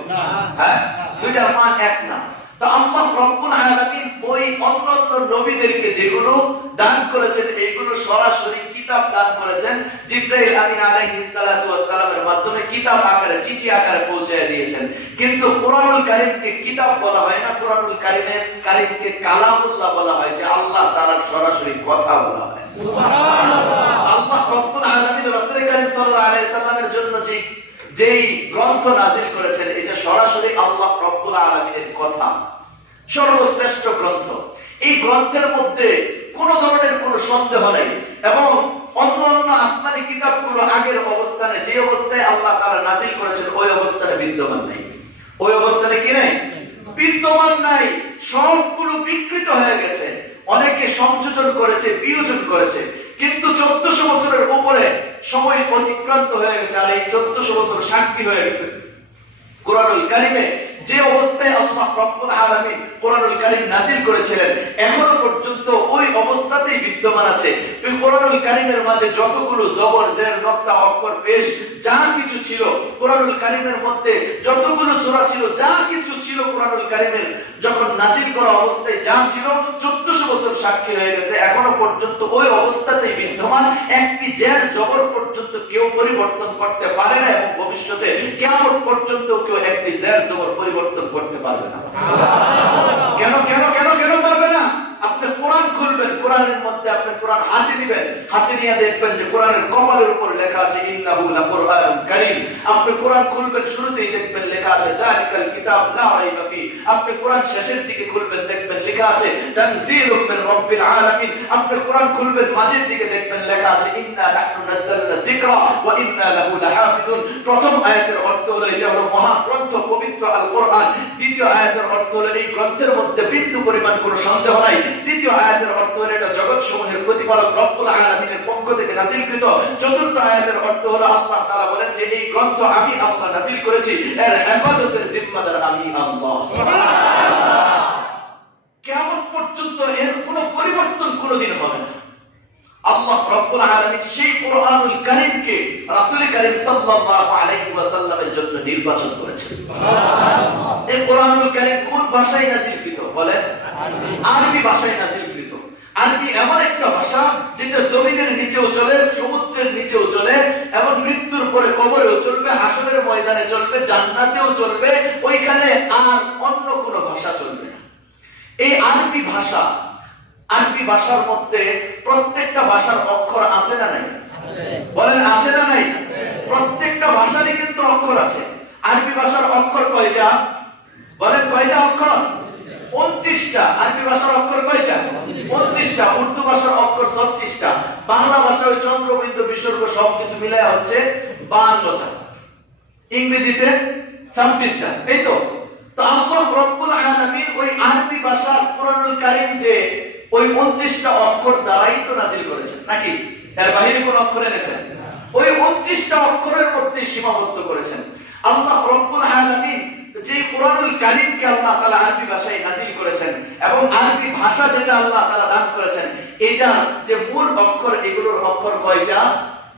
হ্যাঁ, দুইটার মান এক না। তো আল্লাহ রব্বুল আলামিন ওই অন্যান্য নবীদেরকে যেগুলো দান করেছেন, এইগুলো সরাসরি কিতাব দান করেছেন। জিবরাইল আমিন আলাইহিস সালাতু ওয়াস সালামের মাধ্যমে কিতাব আকারে, চিঠি আকারে পৌঁছে দিয়েছেন। কিন্তু কোরআনুল কারীমকে কিতাব বলা হয় না, কোরআনুল কারীমকে কালামুল্লাহ বলা হয়, যে আল্লাহ তাআলার সরাসরি কথা বলা হয়। সুবহানাল্লাহ। আল্লাহ রব্বুল আলামিন রাসূল কারীম সাল্লাল্লাহু আলাইহি সাল্লামের জন্য যেই গ্রন্থ নাযিল করেছেন, এটা সরাসরি আল্লাহ রব্বুল আলামিনের কথা, সর্বশ্রেষ্ঠ গ্রন্থ। এই গ্রন্থের মধ্যে কোন ধরনের কোনো সন্দেহ নাই, এবং অন্যান্য আসমানি কিতাবগুলো আগের অবস্থানে, যে অবস্থায় আল্লাহ তাআলা নাযিল করেছেন, ওই অবস্থানে বিদ্যমান নাই। ওই অবস্থানে কি নাই? বিদ্যমান নাই। সবগুলো বিকৃত হয়ে গেছে। অনেকে সংযোজন করেছে, বিয়োজন করেছে, কিন্তু 1400 বছরের উপরে সময় অতিক্রান্ত হয়ে গেছে, আর এই 1400 বছর সাক্ষী হয়ে গেছে কোরআনুল কারীমে যে অবস্থায় আল্লাহ রব্বুল আলামিন কোরআনুল কারীম নাযিল করেছিলেন, এখনো পর্যন্ত ওই অবস্থাতেই বিদ্যমান আছে। এই কোরআনুল কারীমের মাঝে যতগুলো জবর, জের, নক্তা, অক্ষর, পেশ যা কিছু ছিল, কোরআনুল কারীমের মধ্যে যতগুলো সূরা ছিল, যা কিছু ছিল কোরআনুল কারীমের যখন নাযিল করা অবস্থায় যা ছিল, 1400 বছর সাক্ষী হয়ে গেছে, এখনো পর্যন্ত ওই অবস্থাতেই বিদ্যমান। একটি জের, জবর পর্যন্ত কেউ পরিবর্তন করতে পারে না, এবং ভবিষ্যতে কিয়ামত পর্যন্ত কেউ একটি জের, জবর পরিবর্তন করতে পারবে না। কেন কেন কেন কেন পারবে না? আপনি কোরআন খুলবেন, কোরআনের মধ্যে আপনি কোরআন হাতে দিবেন, হাতে নিয়ে দেখবেন যে কোরআনের কপালের উপর লেখা আছে ইন্নাহু লাকুরআনুন কারীম। আপনি কোরআন খুলবেন, শুরুতেই দেখবেন লেখা আছে যালিকাল কিতাব লা রাইবা ফি। আপনি কোরআন শেষের দিকে খুলবেন, দেখবেন লেখা আছে তানজিলুম মির রাব্বিল আলামিন। আপনি কোরআন খুলবেন, মাঝের দিকে দেখবেন লেখা আছে ইন্না নাহনু নাযালনা যিকরা ওয়া ইন্না লাহু লাহাফিজুন। প্রথম আয়াতের অর্থ হলো এটা হলো মহা গ্রন্থ, পবিত্র আল কোরআন। দ্বিতীয় আয়াতের অর্থ হলো এই গ্রন্থের মধ্যে বিন্দু পরিমাণ কোনো সন্দেহ নাই। তৃতীয় আয়াতের অর্থ হলো এটা জগৎ সমূহের প্রতিপালক রব্বুল আলামিনের পক্ষ থেকে নাযিলকৃত। চতুর্থ আয়াতের অর্থ হলো আল্লাহ তাআলা বলেন যে এই গ্রন্থ আমি আল্লাহ নাযিল করেছি, এর হেফাজতের জিম্মাদার আমি আল্লাহ। সুবহানাল্লাহ। কিয়ামত পর্যন্ত এর কোনো পরিবর্তন কোনোদিন হবে না। আল্লাহ রব্বুল আলামিন সেই কোরআনুল কারীমকে রাসূল কারীম সাল্লাল্লাহু আলাইহি ওয়াসাল্লামের জন্য নির্বাচন করেছেন। সুবহানাল্লাহ। এই কোরআনুল কারীম কোন ভাষায় নাযিলকৃত? বলেন, আরবি ভাষায় নাযিলকৃত। আরবি এমন একটা ভাষা যেটা জমিনের নিচেও চলে, সমুদ্রের নিচেও চলে, এবং মৃত্যুর পরে কবরেও চলবে, হাসরের ময়দানে চলবে, জান্নাতেও চলবে, ওইখানে আর অন্য কোনো ভাষা চলবে না। এই আরবি ভাষা, আরবি ভাষার মধ্যে প্রত্যেকটা ভাষার অক্ষর আছে না নাই? বলেন, আছে না নাই? প্রত্যেকটা ভাষারই কিন্তু অক্ষর আছে। আরবি ভাষার অক্ষর কয়টা? বলেন, কয়টা অক্ষর? 29টা। আরবি ভাষার অক্ষর কয়টা? 29টা। উর্দু ভাষার অক্ষর 36টা। বাংলা ভাষার ওই চন্দ্রবিন্দু বিসর্গ সবকিছু মিলায় হচ্ছে 52টা। ইংরেজিতে 26টা। এই তো। তো আল্লাহ রব্বুল আলামিন ওই আরবি ভাষার কোরআনুল কারীম যে ওই 29টা অক্ষর দ্বারাই তো নাযিল করেছেন, নাকি এর বাইরে কোন অক্ষর এনেছেন? ওই 29টা অক্ষরের মধ্যে সীমাবদ্ধ করেছেন। আল্লাহ রব্বুল আলামিন যে কোরআনুল কারীমকে আল্লাহ তাআলা আরবি ভাষায় নাযিল করেছেন, এবং আরবি ভাষা যেটা আল্লাহ তাআলা দান করেছেন, এটা যে মূল অক্ষর, এগুলোর অক্ষর কয়টা?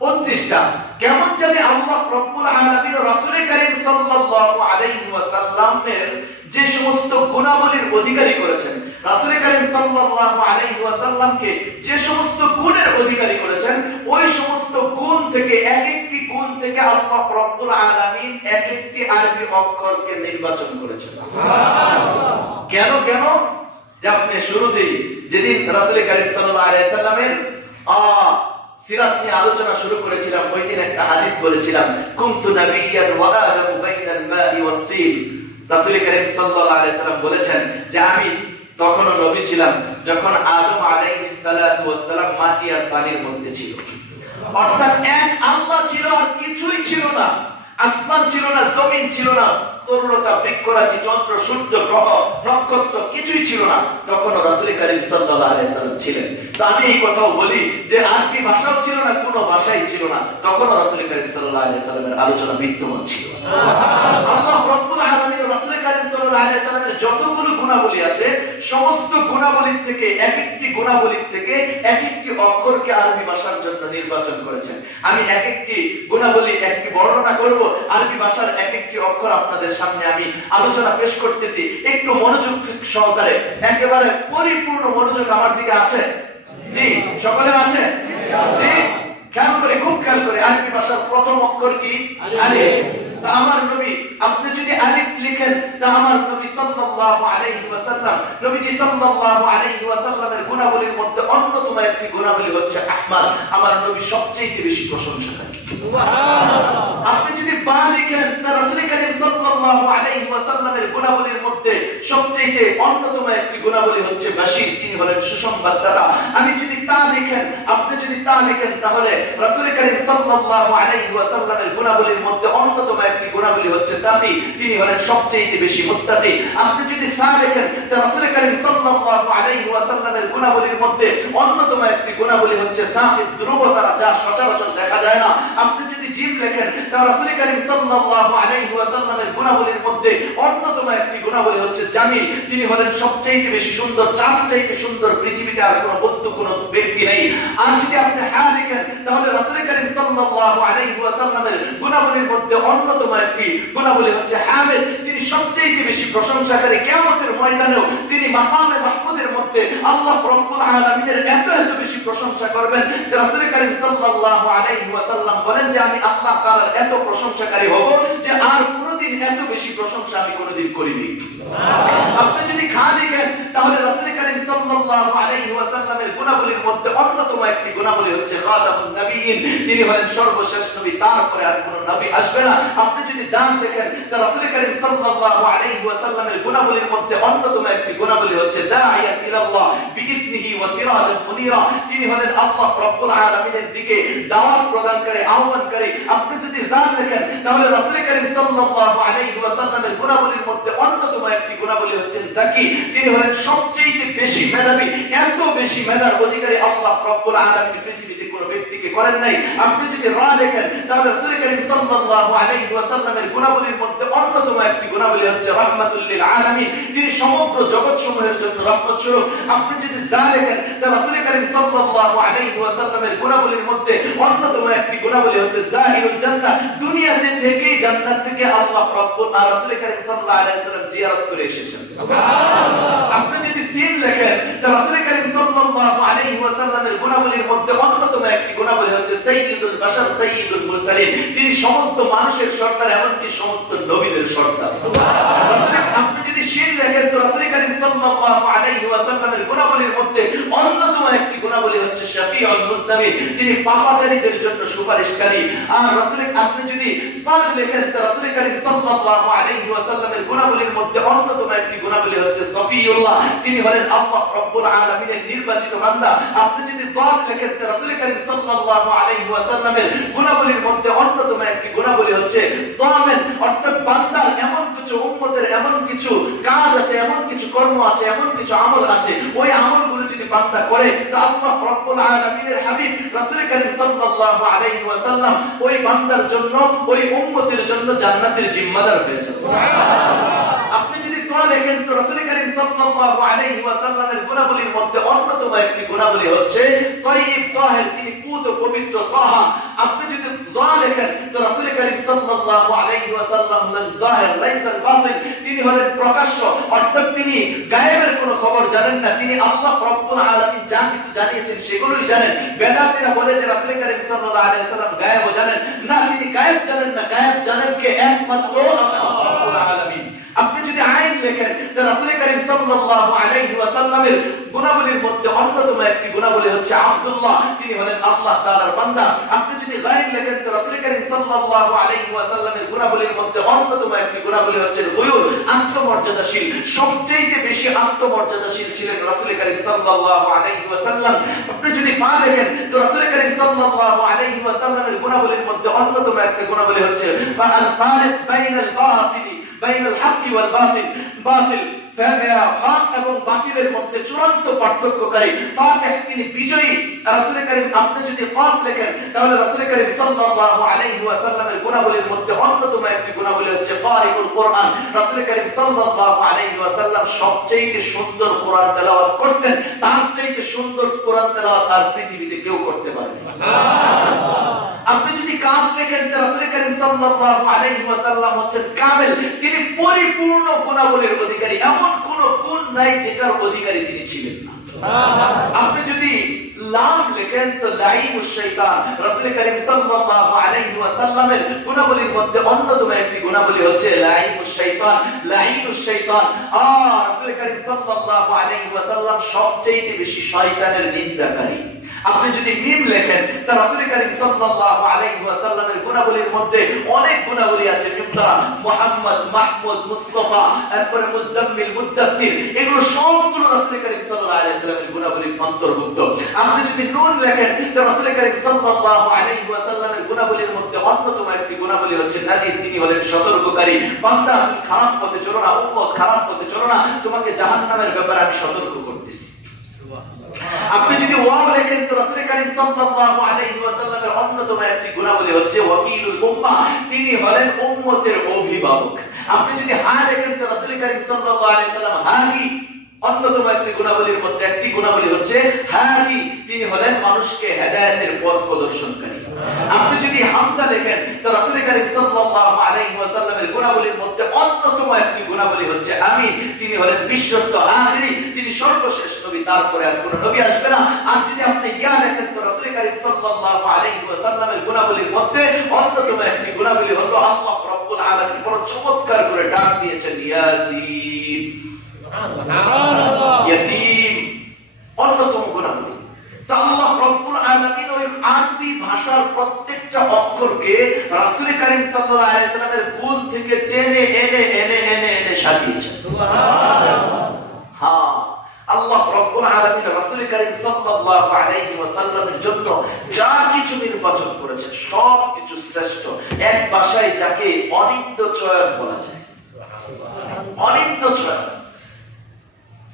29টা। কেমন জানি আল্লাহ রব্বুল আলামিন রাসূল কারীম সাল্লাল্লাহু আলাইহি ওয়াসাল্লামের যে সমস্ত গুণাবলীর অধিকারী করেছেন, রাসূল কারীম সাল্লাল্লাহু আলাইহি ওয়াসাল্লামকে যে সমস্ত গুণের অধিকারী করেছেন, ওই সমস্ত গুণ থেকে এক একটি গুণ থেকে আল্লাহ রব্বুল আলামিন এক একটি আরবি অক্ষরকে নির্বাচন করেছেন। সুবহানাল্লাহ। কেন কেন? যে আপনি শুরুতেই যেদিন রাসূল কারীম সাল্লাল্লাহু আলাইহি সাল্লামের সিরাত নিয়ে আলোচনা শুরু করেছিলাম, ওই দিন একটা হাদিস বলেছিলাম, কুনতু নাবিয়্যান ওয়া আদামু বাইনাল মা'i ওয়াত তিন। রাসূল কারীম সাল্লাল্লাহু আলাইহি সাল্লাম বলেছেন যে আমি তখনও নবী ছিলাম যখন আদম আলাইহিস সালাতু ওয়াস সালাম মাটি আর পানির মধ্যে ছিল। অর্থাৎ এক আল্লাহ ছিল আর কিছুই ছিল না, আসমান ছিল না, জমিন ছিল না, তরুলতা, বৃক্ষরাজি, চন্দ্র, সূর্য, গ্রহ, নক্ষত্র কিছুই ছিল না, তখন রাসূল কারীম সাল্লাল্লাহু আলাইহি সাল্লাম ছিলেন। তো আমি এই কথাও বলি যে আরবি ভাষাও ছিল না, কোনো ভাষাই ছিল না, তখন রাসূল কারীম সাল্লাল্লাহু আলাইহি সাল্লামের আলোচনা বিদ্যমান ছিল। সুবহানাল্লাহ। আল্লাহ রাব্বুল আলামিন রাসূল কারীম সাল্লাল্লাহু আলাইহি সাল্লামের যতগুলো গুণাবলী আছে, সমস্ত গুণাবলীর থেকে এক একটি গুণাবলীর থেকে এক একটি অক্ষরকে আরবি ভাষার জন্য নির্বাচন করেছেন। আমি এক একটি গুণাবলী একটি বর্ণনা করব, আরবি ভাষার এক একটি অক্ষর আপনাদের সামনে আমি আলোচনা পেশ করতেছি। একটু মনোযোগ সহকারে, একেবারে পরিপূর্ণ মনোযোগ আমার দিকে আছে? জি, সকলে আছে? জি, খেয়াল করে, খুব খেয়াল করে। আরবি ভাষার প্রথম অক্ষর কি? আলিফ। তা আমার নবী, আপনি যদি আলিফ লিখেন, তা আমার নবী সাল্লাল্লাহু আলাইহি ওয়াসাল্লাম, নবীজি সাল্লাল্লাহু আলাইহি ওয়াসাল্লামের গুণাবলীর মধ্যে অন্যতম একটি গুণাবলী হচ্ছে আহমাদ। আমার নবী সবচেয়ে বেশি প্রশংসাকারী। সুবহানাল্লাহ। আপনি যদি বা লিখেন, তা রাসূল কারীম সাল্লাল্লাহু আলাইহি ওয়াসাল্লামের গুণাবলীর মধ্যে সবচেয়ে অন্যতম একটি গুণাবলী হচ্ছে বাশীর, তিনি হলেন সুসংবাদদাতা। আমি যদি তা লিখেন, আপনি যদি তা লিখেন, তাহলে রাসূল কারীম সাল্লাল্লাহু আলাইহি ওয়াসাল্লামের গুণাবলীর মধ্যে অন্যতম একটি গুণাবলী হচ্ছে তাকী, তিনি হলেন সবচেয়ে বেশি মুত্তাকী। আপনি যদি সা লিখেন, তা রাসূল কারীম সাল্লাল্লাহু আলাইহি ওয়াসাল্লামের গুণাবলীর মধ্যে অন্যতম একটি গুণাবলী হচ্ছে সাকিব, ধ্রুবতা, যা সচরাচর দেখা যায় না। আপনি যদি জিম লেখেন, তা রাসূল কারীম সাল্লাল্লাহু আলাইহি ওয়াসাল্লামের গুণাবলীর মধ্যে অন্যতম একটি গুণাবলী হচ্ছে জামিল, তিনি হলেন সবচেয়ে বেশি সুন্দর, যার চাইতে সুন্দর পৃথিবীতে আর কোনো বস্তু, কোনো ব্যক্তি নেই। আর যদি আপনি হা লিখেন, তাহলে রাসূল কারীম সাল্লাল্লাহু আলাইহি ওয়াসাল্লামের গুণাবলীর মধ্যে অন্যতম একটি গুণাবলী হচ্ছে হামিদ, তিনি সবচেয়ে বেশি প্রশংসাকারী। কিয়ামতের ময়দানেও তিনি মাকামে মাহমুদের মধ্যে আল্লাহ রাব্বুল আলামিনের এত বেশি প্রশংসা করবেন যে রাসূল কারীম সাল্লাল্লাহু আলাইহি ওয়াসাল্লাম বলেন যে আমি আল্লাহ তাআলার এত প্রশংসাকারী হব যে আর কোনোদিন এত বেশি প্রশংসা আমি কোনোদিন করিনি। সুবহানাল্লাহ। আপনি যদি খা লিখেন, তাহলে রাসূল কারীম সাল্লাল্লাহু আলাইহি ওয়াসাল্লামের গুণাবলীর মধ্যে অন্যতম একটি গুণাবলী হচ্ছে খাতামুন নবিয়্যিন, তিনি হলেন সর্বশেষ নবী, তারপরে আর কোনো নবী আসবে না। আপনি যদি দান দেখেন, তা রাসূল কারীম সাল্লাল্লাহু আলাইহি ওয়াসাল্লামের গুণাবলীর মধ্যে অন্যতম একটি গুণাবলী হচ্ছে দাইয়াত ইলাল্লাহ বিইذনিহি ওয়া সিরাজান মুনীরা, তিনি হলেন আল্লাহ রাব্বুল আলামিনের দিকে দাওয়াত প্রদানকারী, আহ্বানকারী। আপনি যদি জান দেখেন, তাহলে রাসূল কারীম সাল্লাল্লাহু আলাইহি ওয়াসাল্লামের গুণাবলীর মধ্যে অন্যতম একটি গুণাবলী হচ্ছে তাকী, তিনি হলেন সবচেয়ে বেশি মেধাবী। এত বেশি মেধার অধিকারী আল্লাহ রাব্বুল আলামিন পৃথিবীতে কোনো ব্যক্তিকে করেন নাই। আপনি যদি রা দেখেন, তাহলে রাসূল কারীম সাল্লাল্লাহু আলাইহি ওয়াসাল্লামের গুণাবলীর মধ্যে অন্যতম একটি গুণাবলী হচ্ছে রাহমাতুল লিল আলামিন, তিনি সমগ্র জগৎসমূহের জন্য রহমত স্বরূপ। আপনি যদি যা দেখেন, তাহলে রাসূল কারীম সাল্লাল্লাহু আলাইহি ওয়াসাল্লামের গুণাবলীর মধ্যে অন্যতম একটি গুণাবলী হচ্ছে যাহিরুল জান্নাহ, দুনিয়াতে থেকেই জান্নাত থেকে আল্লাহ রাব্বুল রাসূল কারীম সাল্লাল্লাহু আলাইহি ওয়াসাল্লাম জিয়ারত করে এসেছেন। সুবহানাল্লাহ। আপনি যদি সিন দেখেন, তাহলে রাসূল কারীম সাল্লাল্লাহু আলাইহি ওয়াসাল্লামের গুণাবলীর মধ্যে অন্যতম একটি গুণাবলী হচ্ছে সাইয়্যিদুল বাশার, সাইয়্যিদুল মুরসালিন, তিনি সমস্ত মানুষের সর্দার, এমনকি সমস্ত নবীদের সর্দার। সুবহানাল্লাহ। আপনি যদি শিন দেখেন, তো রাসূল কারীম সাল্লাল্লাহু আলাইহি ওয়াসাল্লামের গুণাবলীর মধ্যে অন্যতম একটি গুণাবলী হচ্ছে শাফিউল মুজনাবিন, তিনি পাপাচারীদের জন্য সুপারিশকারী। আর রাসূল, আপনি যদি সাদ লেখেন, তো রাসূল কারীম সাল্লাল্লাহু আলাইহি ওয়াসাল্লামের গুণাবলীর মধ্যে অন্যতম একটি গুণাবলী হচ্ছে সফিউল্লাহ, তিনি হলেন আল্লাহ রাব্বুল আলামিনের নির্বাচিত বান্দা। আপনি যদি দাদ লেখেন, তো রাসূল কারীম সাল্লাল্লাহু আলাইহি ওয়াসাল্লামের গুণাবলীর মধ্যে অন্যতম একটি গুণাবলী হচ্ছে দামেন, অর্থাৎ বান্দার এমন কিছু, উম্মতের এমন কিছু কাজ আছে, এমন কিছু কর্ম আছে, এমন কিছু আমল আছে, ওই আমলগুলো যদি বান্দা করে, তা আল্লাহ রাব্বুল আলামিনের হাবিব রাসূল কারীম সাল্লাল্লাহু আলাইহি ওয়াসাল্লাম ওই বান্দার জন্য, ওই উম্মতের জন্য জান্নাতের জিম্মাদার হয়ে যাবে। সুবহানাল্লাহ। আপনি যদি তোয়া লেখেন, তো রাসূল কারীম সাল্লাল্লাহু আলাইহি ওয়াসাল্লামের গুণাবলীর মধ্যে অন্যতম একটি গুণাবলী হচ্ছে তাইয়্যিব, তাহের, তিনি পুত পবিত্র তাহা। আপনি যদি যা লেখেন, তো রাসূল কারীম সাল্লাল্লাহু আলাইহি ওয়াসাল্লাম হলেন যাহির লাইসাল বাতিন, তিনি হলেন প্রকাশ্য, অর্থাৎ তিনি গায়েবের কোনো খবর জানেন না, তিনি আল্লাহ রাব্বুল আলামিন যা কিছু জানিয়েছেন সেগুলোই জানেন। বেদাতীরা বলে যে রাসূল কারীম সাল্লাল্লাহু আলাইহি ওয়াসাল্লাম গায়েবও জানেন না, তিনি গায়েব জানেন না, গায়েব জানেন কে? একমাত্র আল্লাহ রাব্বুল আলামিন। আপনি যদি আইন লেখেন, যে রাসূল করিম সাল্লাল্লাহু আলাইহি ওয়াসাল্লামের গুণাবলীর মধ্যে অন্যতম একটি গুণাবলী হচ্ছে আব্দুল্লাহ, তিনি হলেন আল্লাহ তাআলার বান্দা। আপনি যদি গায়ব লেখেন তো রাসূল করিম সাল্লাল্লাহু আলাইহি ওয়াসাল্লামের গুণাবলীর মধ্যে অন্যতম একটি গুণাবলী হচ্ছে গুয়ুর, আত্মমর্যাদাশীল। সবচেয়ে বেশি আত্মমর্যাদাশীল ছিলেন রাসূল করিম সাল্লাল্লাহু আলাইহি ওয়াসাল্লাম। আপনি যদি পা লেখেন তো রাসূল করিম সাল্লাল্লাহু আলাইহি ওয়াসাল্লামের গুণাবলীর মধ্যে অন্যতম একটা গুণাবলী হচ্ছে ফাআল ফারিক বাইনাল বাতিল বাইনাল হাক্কি ওয়াল বাতিল, বাতিল হক এবং বাতিলের মধ্যে চূড়ান্ত পার্থক্যকারী। ফাতিহ, তিনি বিজয়ী। রাসূল করিম, আপনি যদি কফ লেখেন তাহলে রাসূল করিম সাল্লাল্লাহু আলাইহি ওয়াসাল্লামের গুণাবলীর মধ্যে অন্যতম একটি গুণাবলী হচ্ছে কারিউল কোরআন। রাসূল করিম সাল্লাল্লাহু আলাইহি ওয়াসাল্লাম সবচেয়ে সুন্দর কোরআন তেলাওয়াত করতেন। তার চাইতে সুন্দর কোরআন তেলাওয়াত আর পৃথিবীতে কেউ করতে পারে না। সুবহানাল্লাহ। আপনি যদি কাম লেখেন তো রাসূল করিম সাল্লাল্লাহু আলাইহি ওয়াসাল্লাম হচ্ছেন কামেল, তিনি পরিপূর্ণ গুণাবলীর অধিকারী। এমন কোন গুণ নাই যেটার অধিকারী তিনি ছিলেন না। আপনি যদি লাম লেখেন তো লাইনুশ শাইতান। রাসূল করিম সাল্লাল্লাহু আলাইহি ওয়াসাল্লামের গুণাবলীর মধ্যে অন্যতম একটি গুণাবলী হচ্ছে লাইনুশ শাইতান, লাইনুশ শাইতান। রাসূল করিম সাল্লাল্লাহু আলাইহি ওয়াসাল্লাম সবচেয়ে বেশি শয়তানের নিন্দাকারী। আপনি যদি মিম লেখেন তা রাসূল করিম সাল্লাল্লাহু আলাইহি ওয়াসাল্লামের গুণাবলীর মধ্যে অনেক গুণাবলী আছে। মিমটা মুহাম্মদ, মাহমুদ, মুস্তাফা, এরপরে মুজাম্মিল, মুদ্দাত্তির, এগুলো সবগুলো রাসূল করিম সাল্লাল্লাহু আলাইহি ওয়াসাল্লামের গুণাবলীর অন্তর্ভুক্ত। আপনি যদি নূন লেখেন তা রাসূল করিম সাল্লাল্লাহু আলাইহি ওয়াসাল্লামের গুণাবলীর মধ্যে অন্যতম একটি গুণাবলী হচ্ছে নাযীর, তিনি হলেন সতর্ককারী। বান্দা, তুমি খারাপ পথে চলো না, উম্মত খারাপ পথে চলো না, তোমাকে জাহান্নামের ব্যাপারে আমি সতর্ক করতেছি। আপনি যদি ওয়াও লেখেন তো রাসূল করিম সাল্লাল্লাহু আলাইহি ওয়াসাল্লামের অন্যতম একটি গুণাবলী হচ্ছে ওয়াকিলুল উম্মাহ, তিনি হলেন উম্মতের অভিভাবক। আপনি যদি হা লেখেন তো রাসূল করিম সাল্লাল্লাহু আলাইহি ওয়াসাল্লাম হাদি, অন্যতম একটি গুণাবলীর মধ্যে একটি গুণাবলী হচ্ছে হাদি, তিনি হলেন মানুষকে হেদায়েতের পথ প্রদর্শনকারী। আপনি যদি হামজা লেখেন তো রাসূল করিম সাল্লাল্লাহু আলাইহি ওয়াসাল্লামের গুণাবলীর মধ্যে অন্যতম একটি গুণাবলী হচ্ছে আমিন, তিনি হলেন বিশ্বস্ত আখিরি, তিনি সর্বশেষ নবী, তারপরে আর কোনো নবী আসবে না। আর যদি আপনি ইয়া লেখেন তো রাসূল করিম সাল্লাল্লাহু আলাইহি ওয়াসাল্লামের গুণাবলীর মধ্যে অন্যতম একটি গুণাবলী হলো আল্লাহ রাব্বুল আলামিন বড় চমৎকার করে ডাক দিয়েছেন ইয়াসিন, সুবহানাল্লাহ, ইয়াতীম, অন্যতম গুণাবলী। তো আল্লাহ রাব্বুল আলামিন ওই আরবি ভাষার প্রত্যেকটা অক্ষরকে রাসূল করিম সাল্লাল্লাহু আলাইহি ওয়াসাল্লামের গুণ থেকে টেনে এনে এনে এনে এনে সাজিয়েছেন। সুবহানাল্লাহ। হ্যাঁ, আল্লাহ রাব্বুল আলামিন রাসূল করিম সাল্লাল্লাহু আলাইহি ওয়াসাল্লামের জন্য যা কিছু নির্বাচন করেছেন সব কিছু শ্রেষ্ঠ। এক ভাষায় যাকে অনিত্য চয়ন বলা যায়। সুবহানাল্লাহ। অনিত্য চয়ন,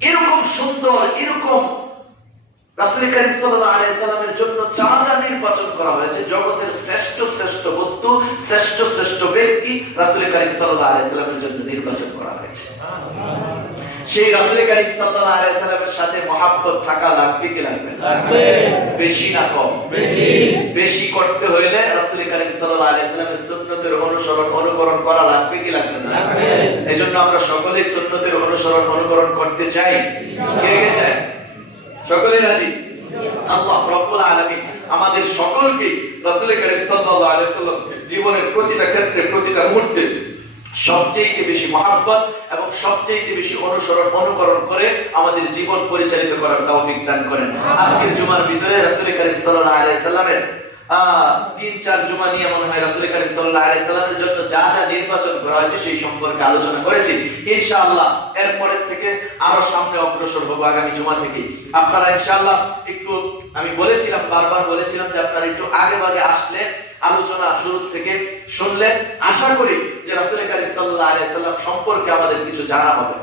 এরকম সুন্দর, এরকম রাসূল করিম সাল্লাল্লাহু আলাইহি ওয়াসাল্লামের জন্য যা যা নির্বাচন করা হয়েছে, জগতের শ্রেষ্ঠ শ্রেষ্ঠ বস্তু, শ্রেষ্ঠ শ্রেষ্ঠ ব্যক্তি রাসূল করিম সাল্লাল্লাহু আলাইহি ওয়াসাল্লামের জন্য নির্বাচন করা হয়েছে। সেই রাসূল করিম সাল্লাল্লাহু আলাইহি ওয়াসাল্লামের সাথে মহব্বত থাকা লাগবে কি লাগবে না? লাগবে। বেশি না কম? বেশি। বেশি করতে হইলে রাসূল করিম সাল্লাল্লাহু আলাইহি ওয়াসাল্লামের সুন্নতের অনুসরণ অনুকরণ করা লাগবে কি লাগবে না? লাগবে। এজন্য আমরা সকলেই সুন্নতের অনুসরণ অনুকরণ করতে চাই। কে কে চায়? সকলে রাজি? আল্লাহ রাব্বুল আলামিন আমাদের সকলকে রাসূল করিম সাল্লাল্লাহু আলাইহি ওয়াসাল্লাম জীবনের প্রতিটা ক্ষেত্রে, প্রতিটা মুহূর্তে সবচেয়ে বেশি মহব্বত এবং সবচেয়ে বেশি অনুসরণ অনুকরণ করে আমাদের জীবন পরিচালিত করার তৌফিক দান করেন। আজকের জুমার ভিতরে রাসূল করিম সাল্লাল্লাহু আলাইহি ওয়াসাল্লামের 3-4 জুমা নিয়ে মনে হয় রাসূল করিম সাল্লাল্লাহু আলাইহি ওয়াসাল্লামের জন্য যা যা নির্বাচন করা হয়েছে সেই সম্পর্কে আলোচনা করেছি। ইনশাআল্লাহ এরপর থেকে আরো সামনে অগ্রসর হব আগামী জুমা থেকে। আপনারা ইনশাআল্লাহ একটু, আমি বলেছিলাম, বারবার বলেছিলাম যে আপনারা একটু আগে ভাগে আসলে আলোচনা শুরু থেকে শুনলে আশা করি যে রাসূল করিম সাল্লাল্লাহু আলাইহি ওয়াসাল্লাম সম্পর্কে আমাদের কিছু জানা হবে।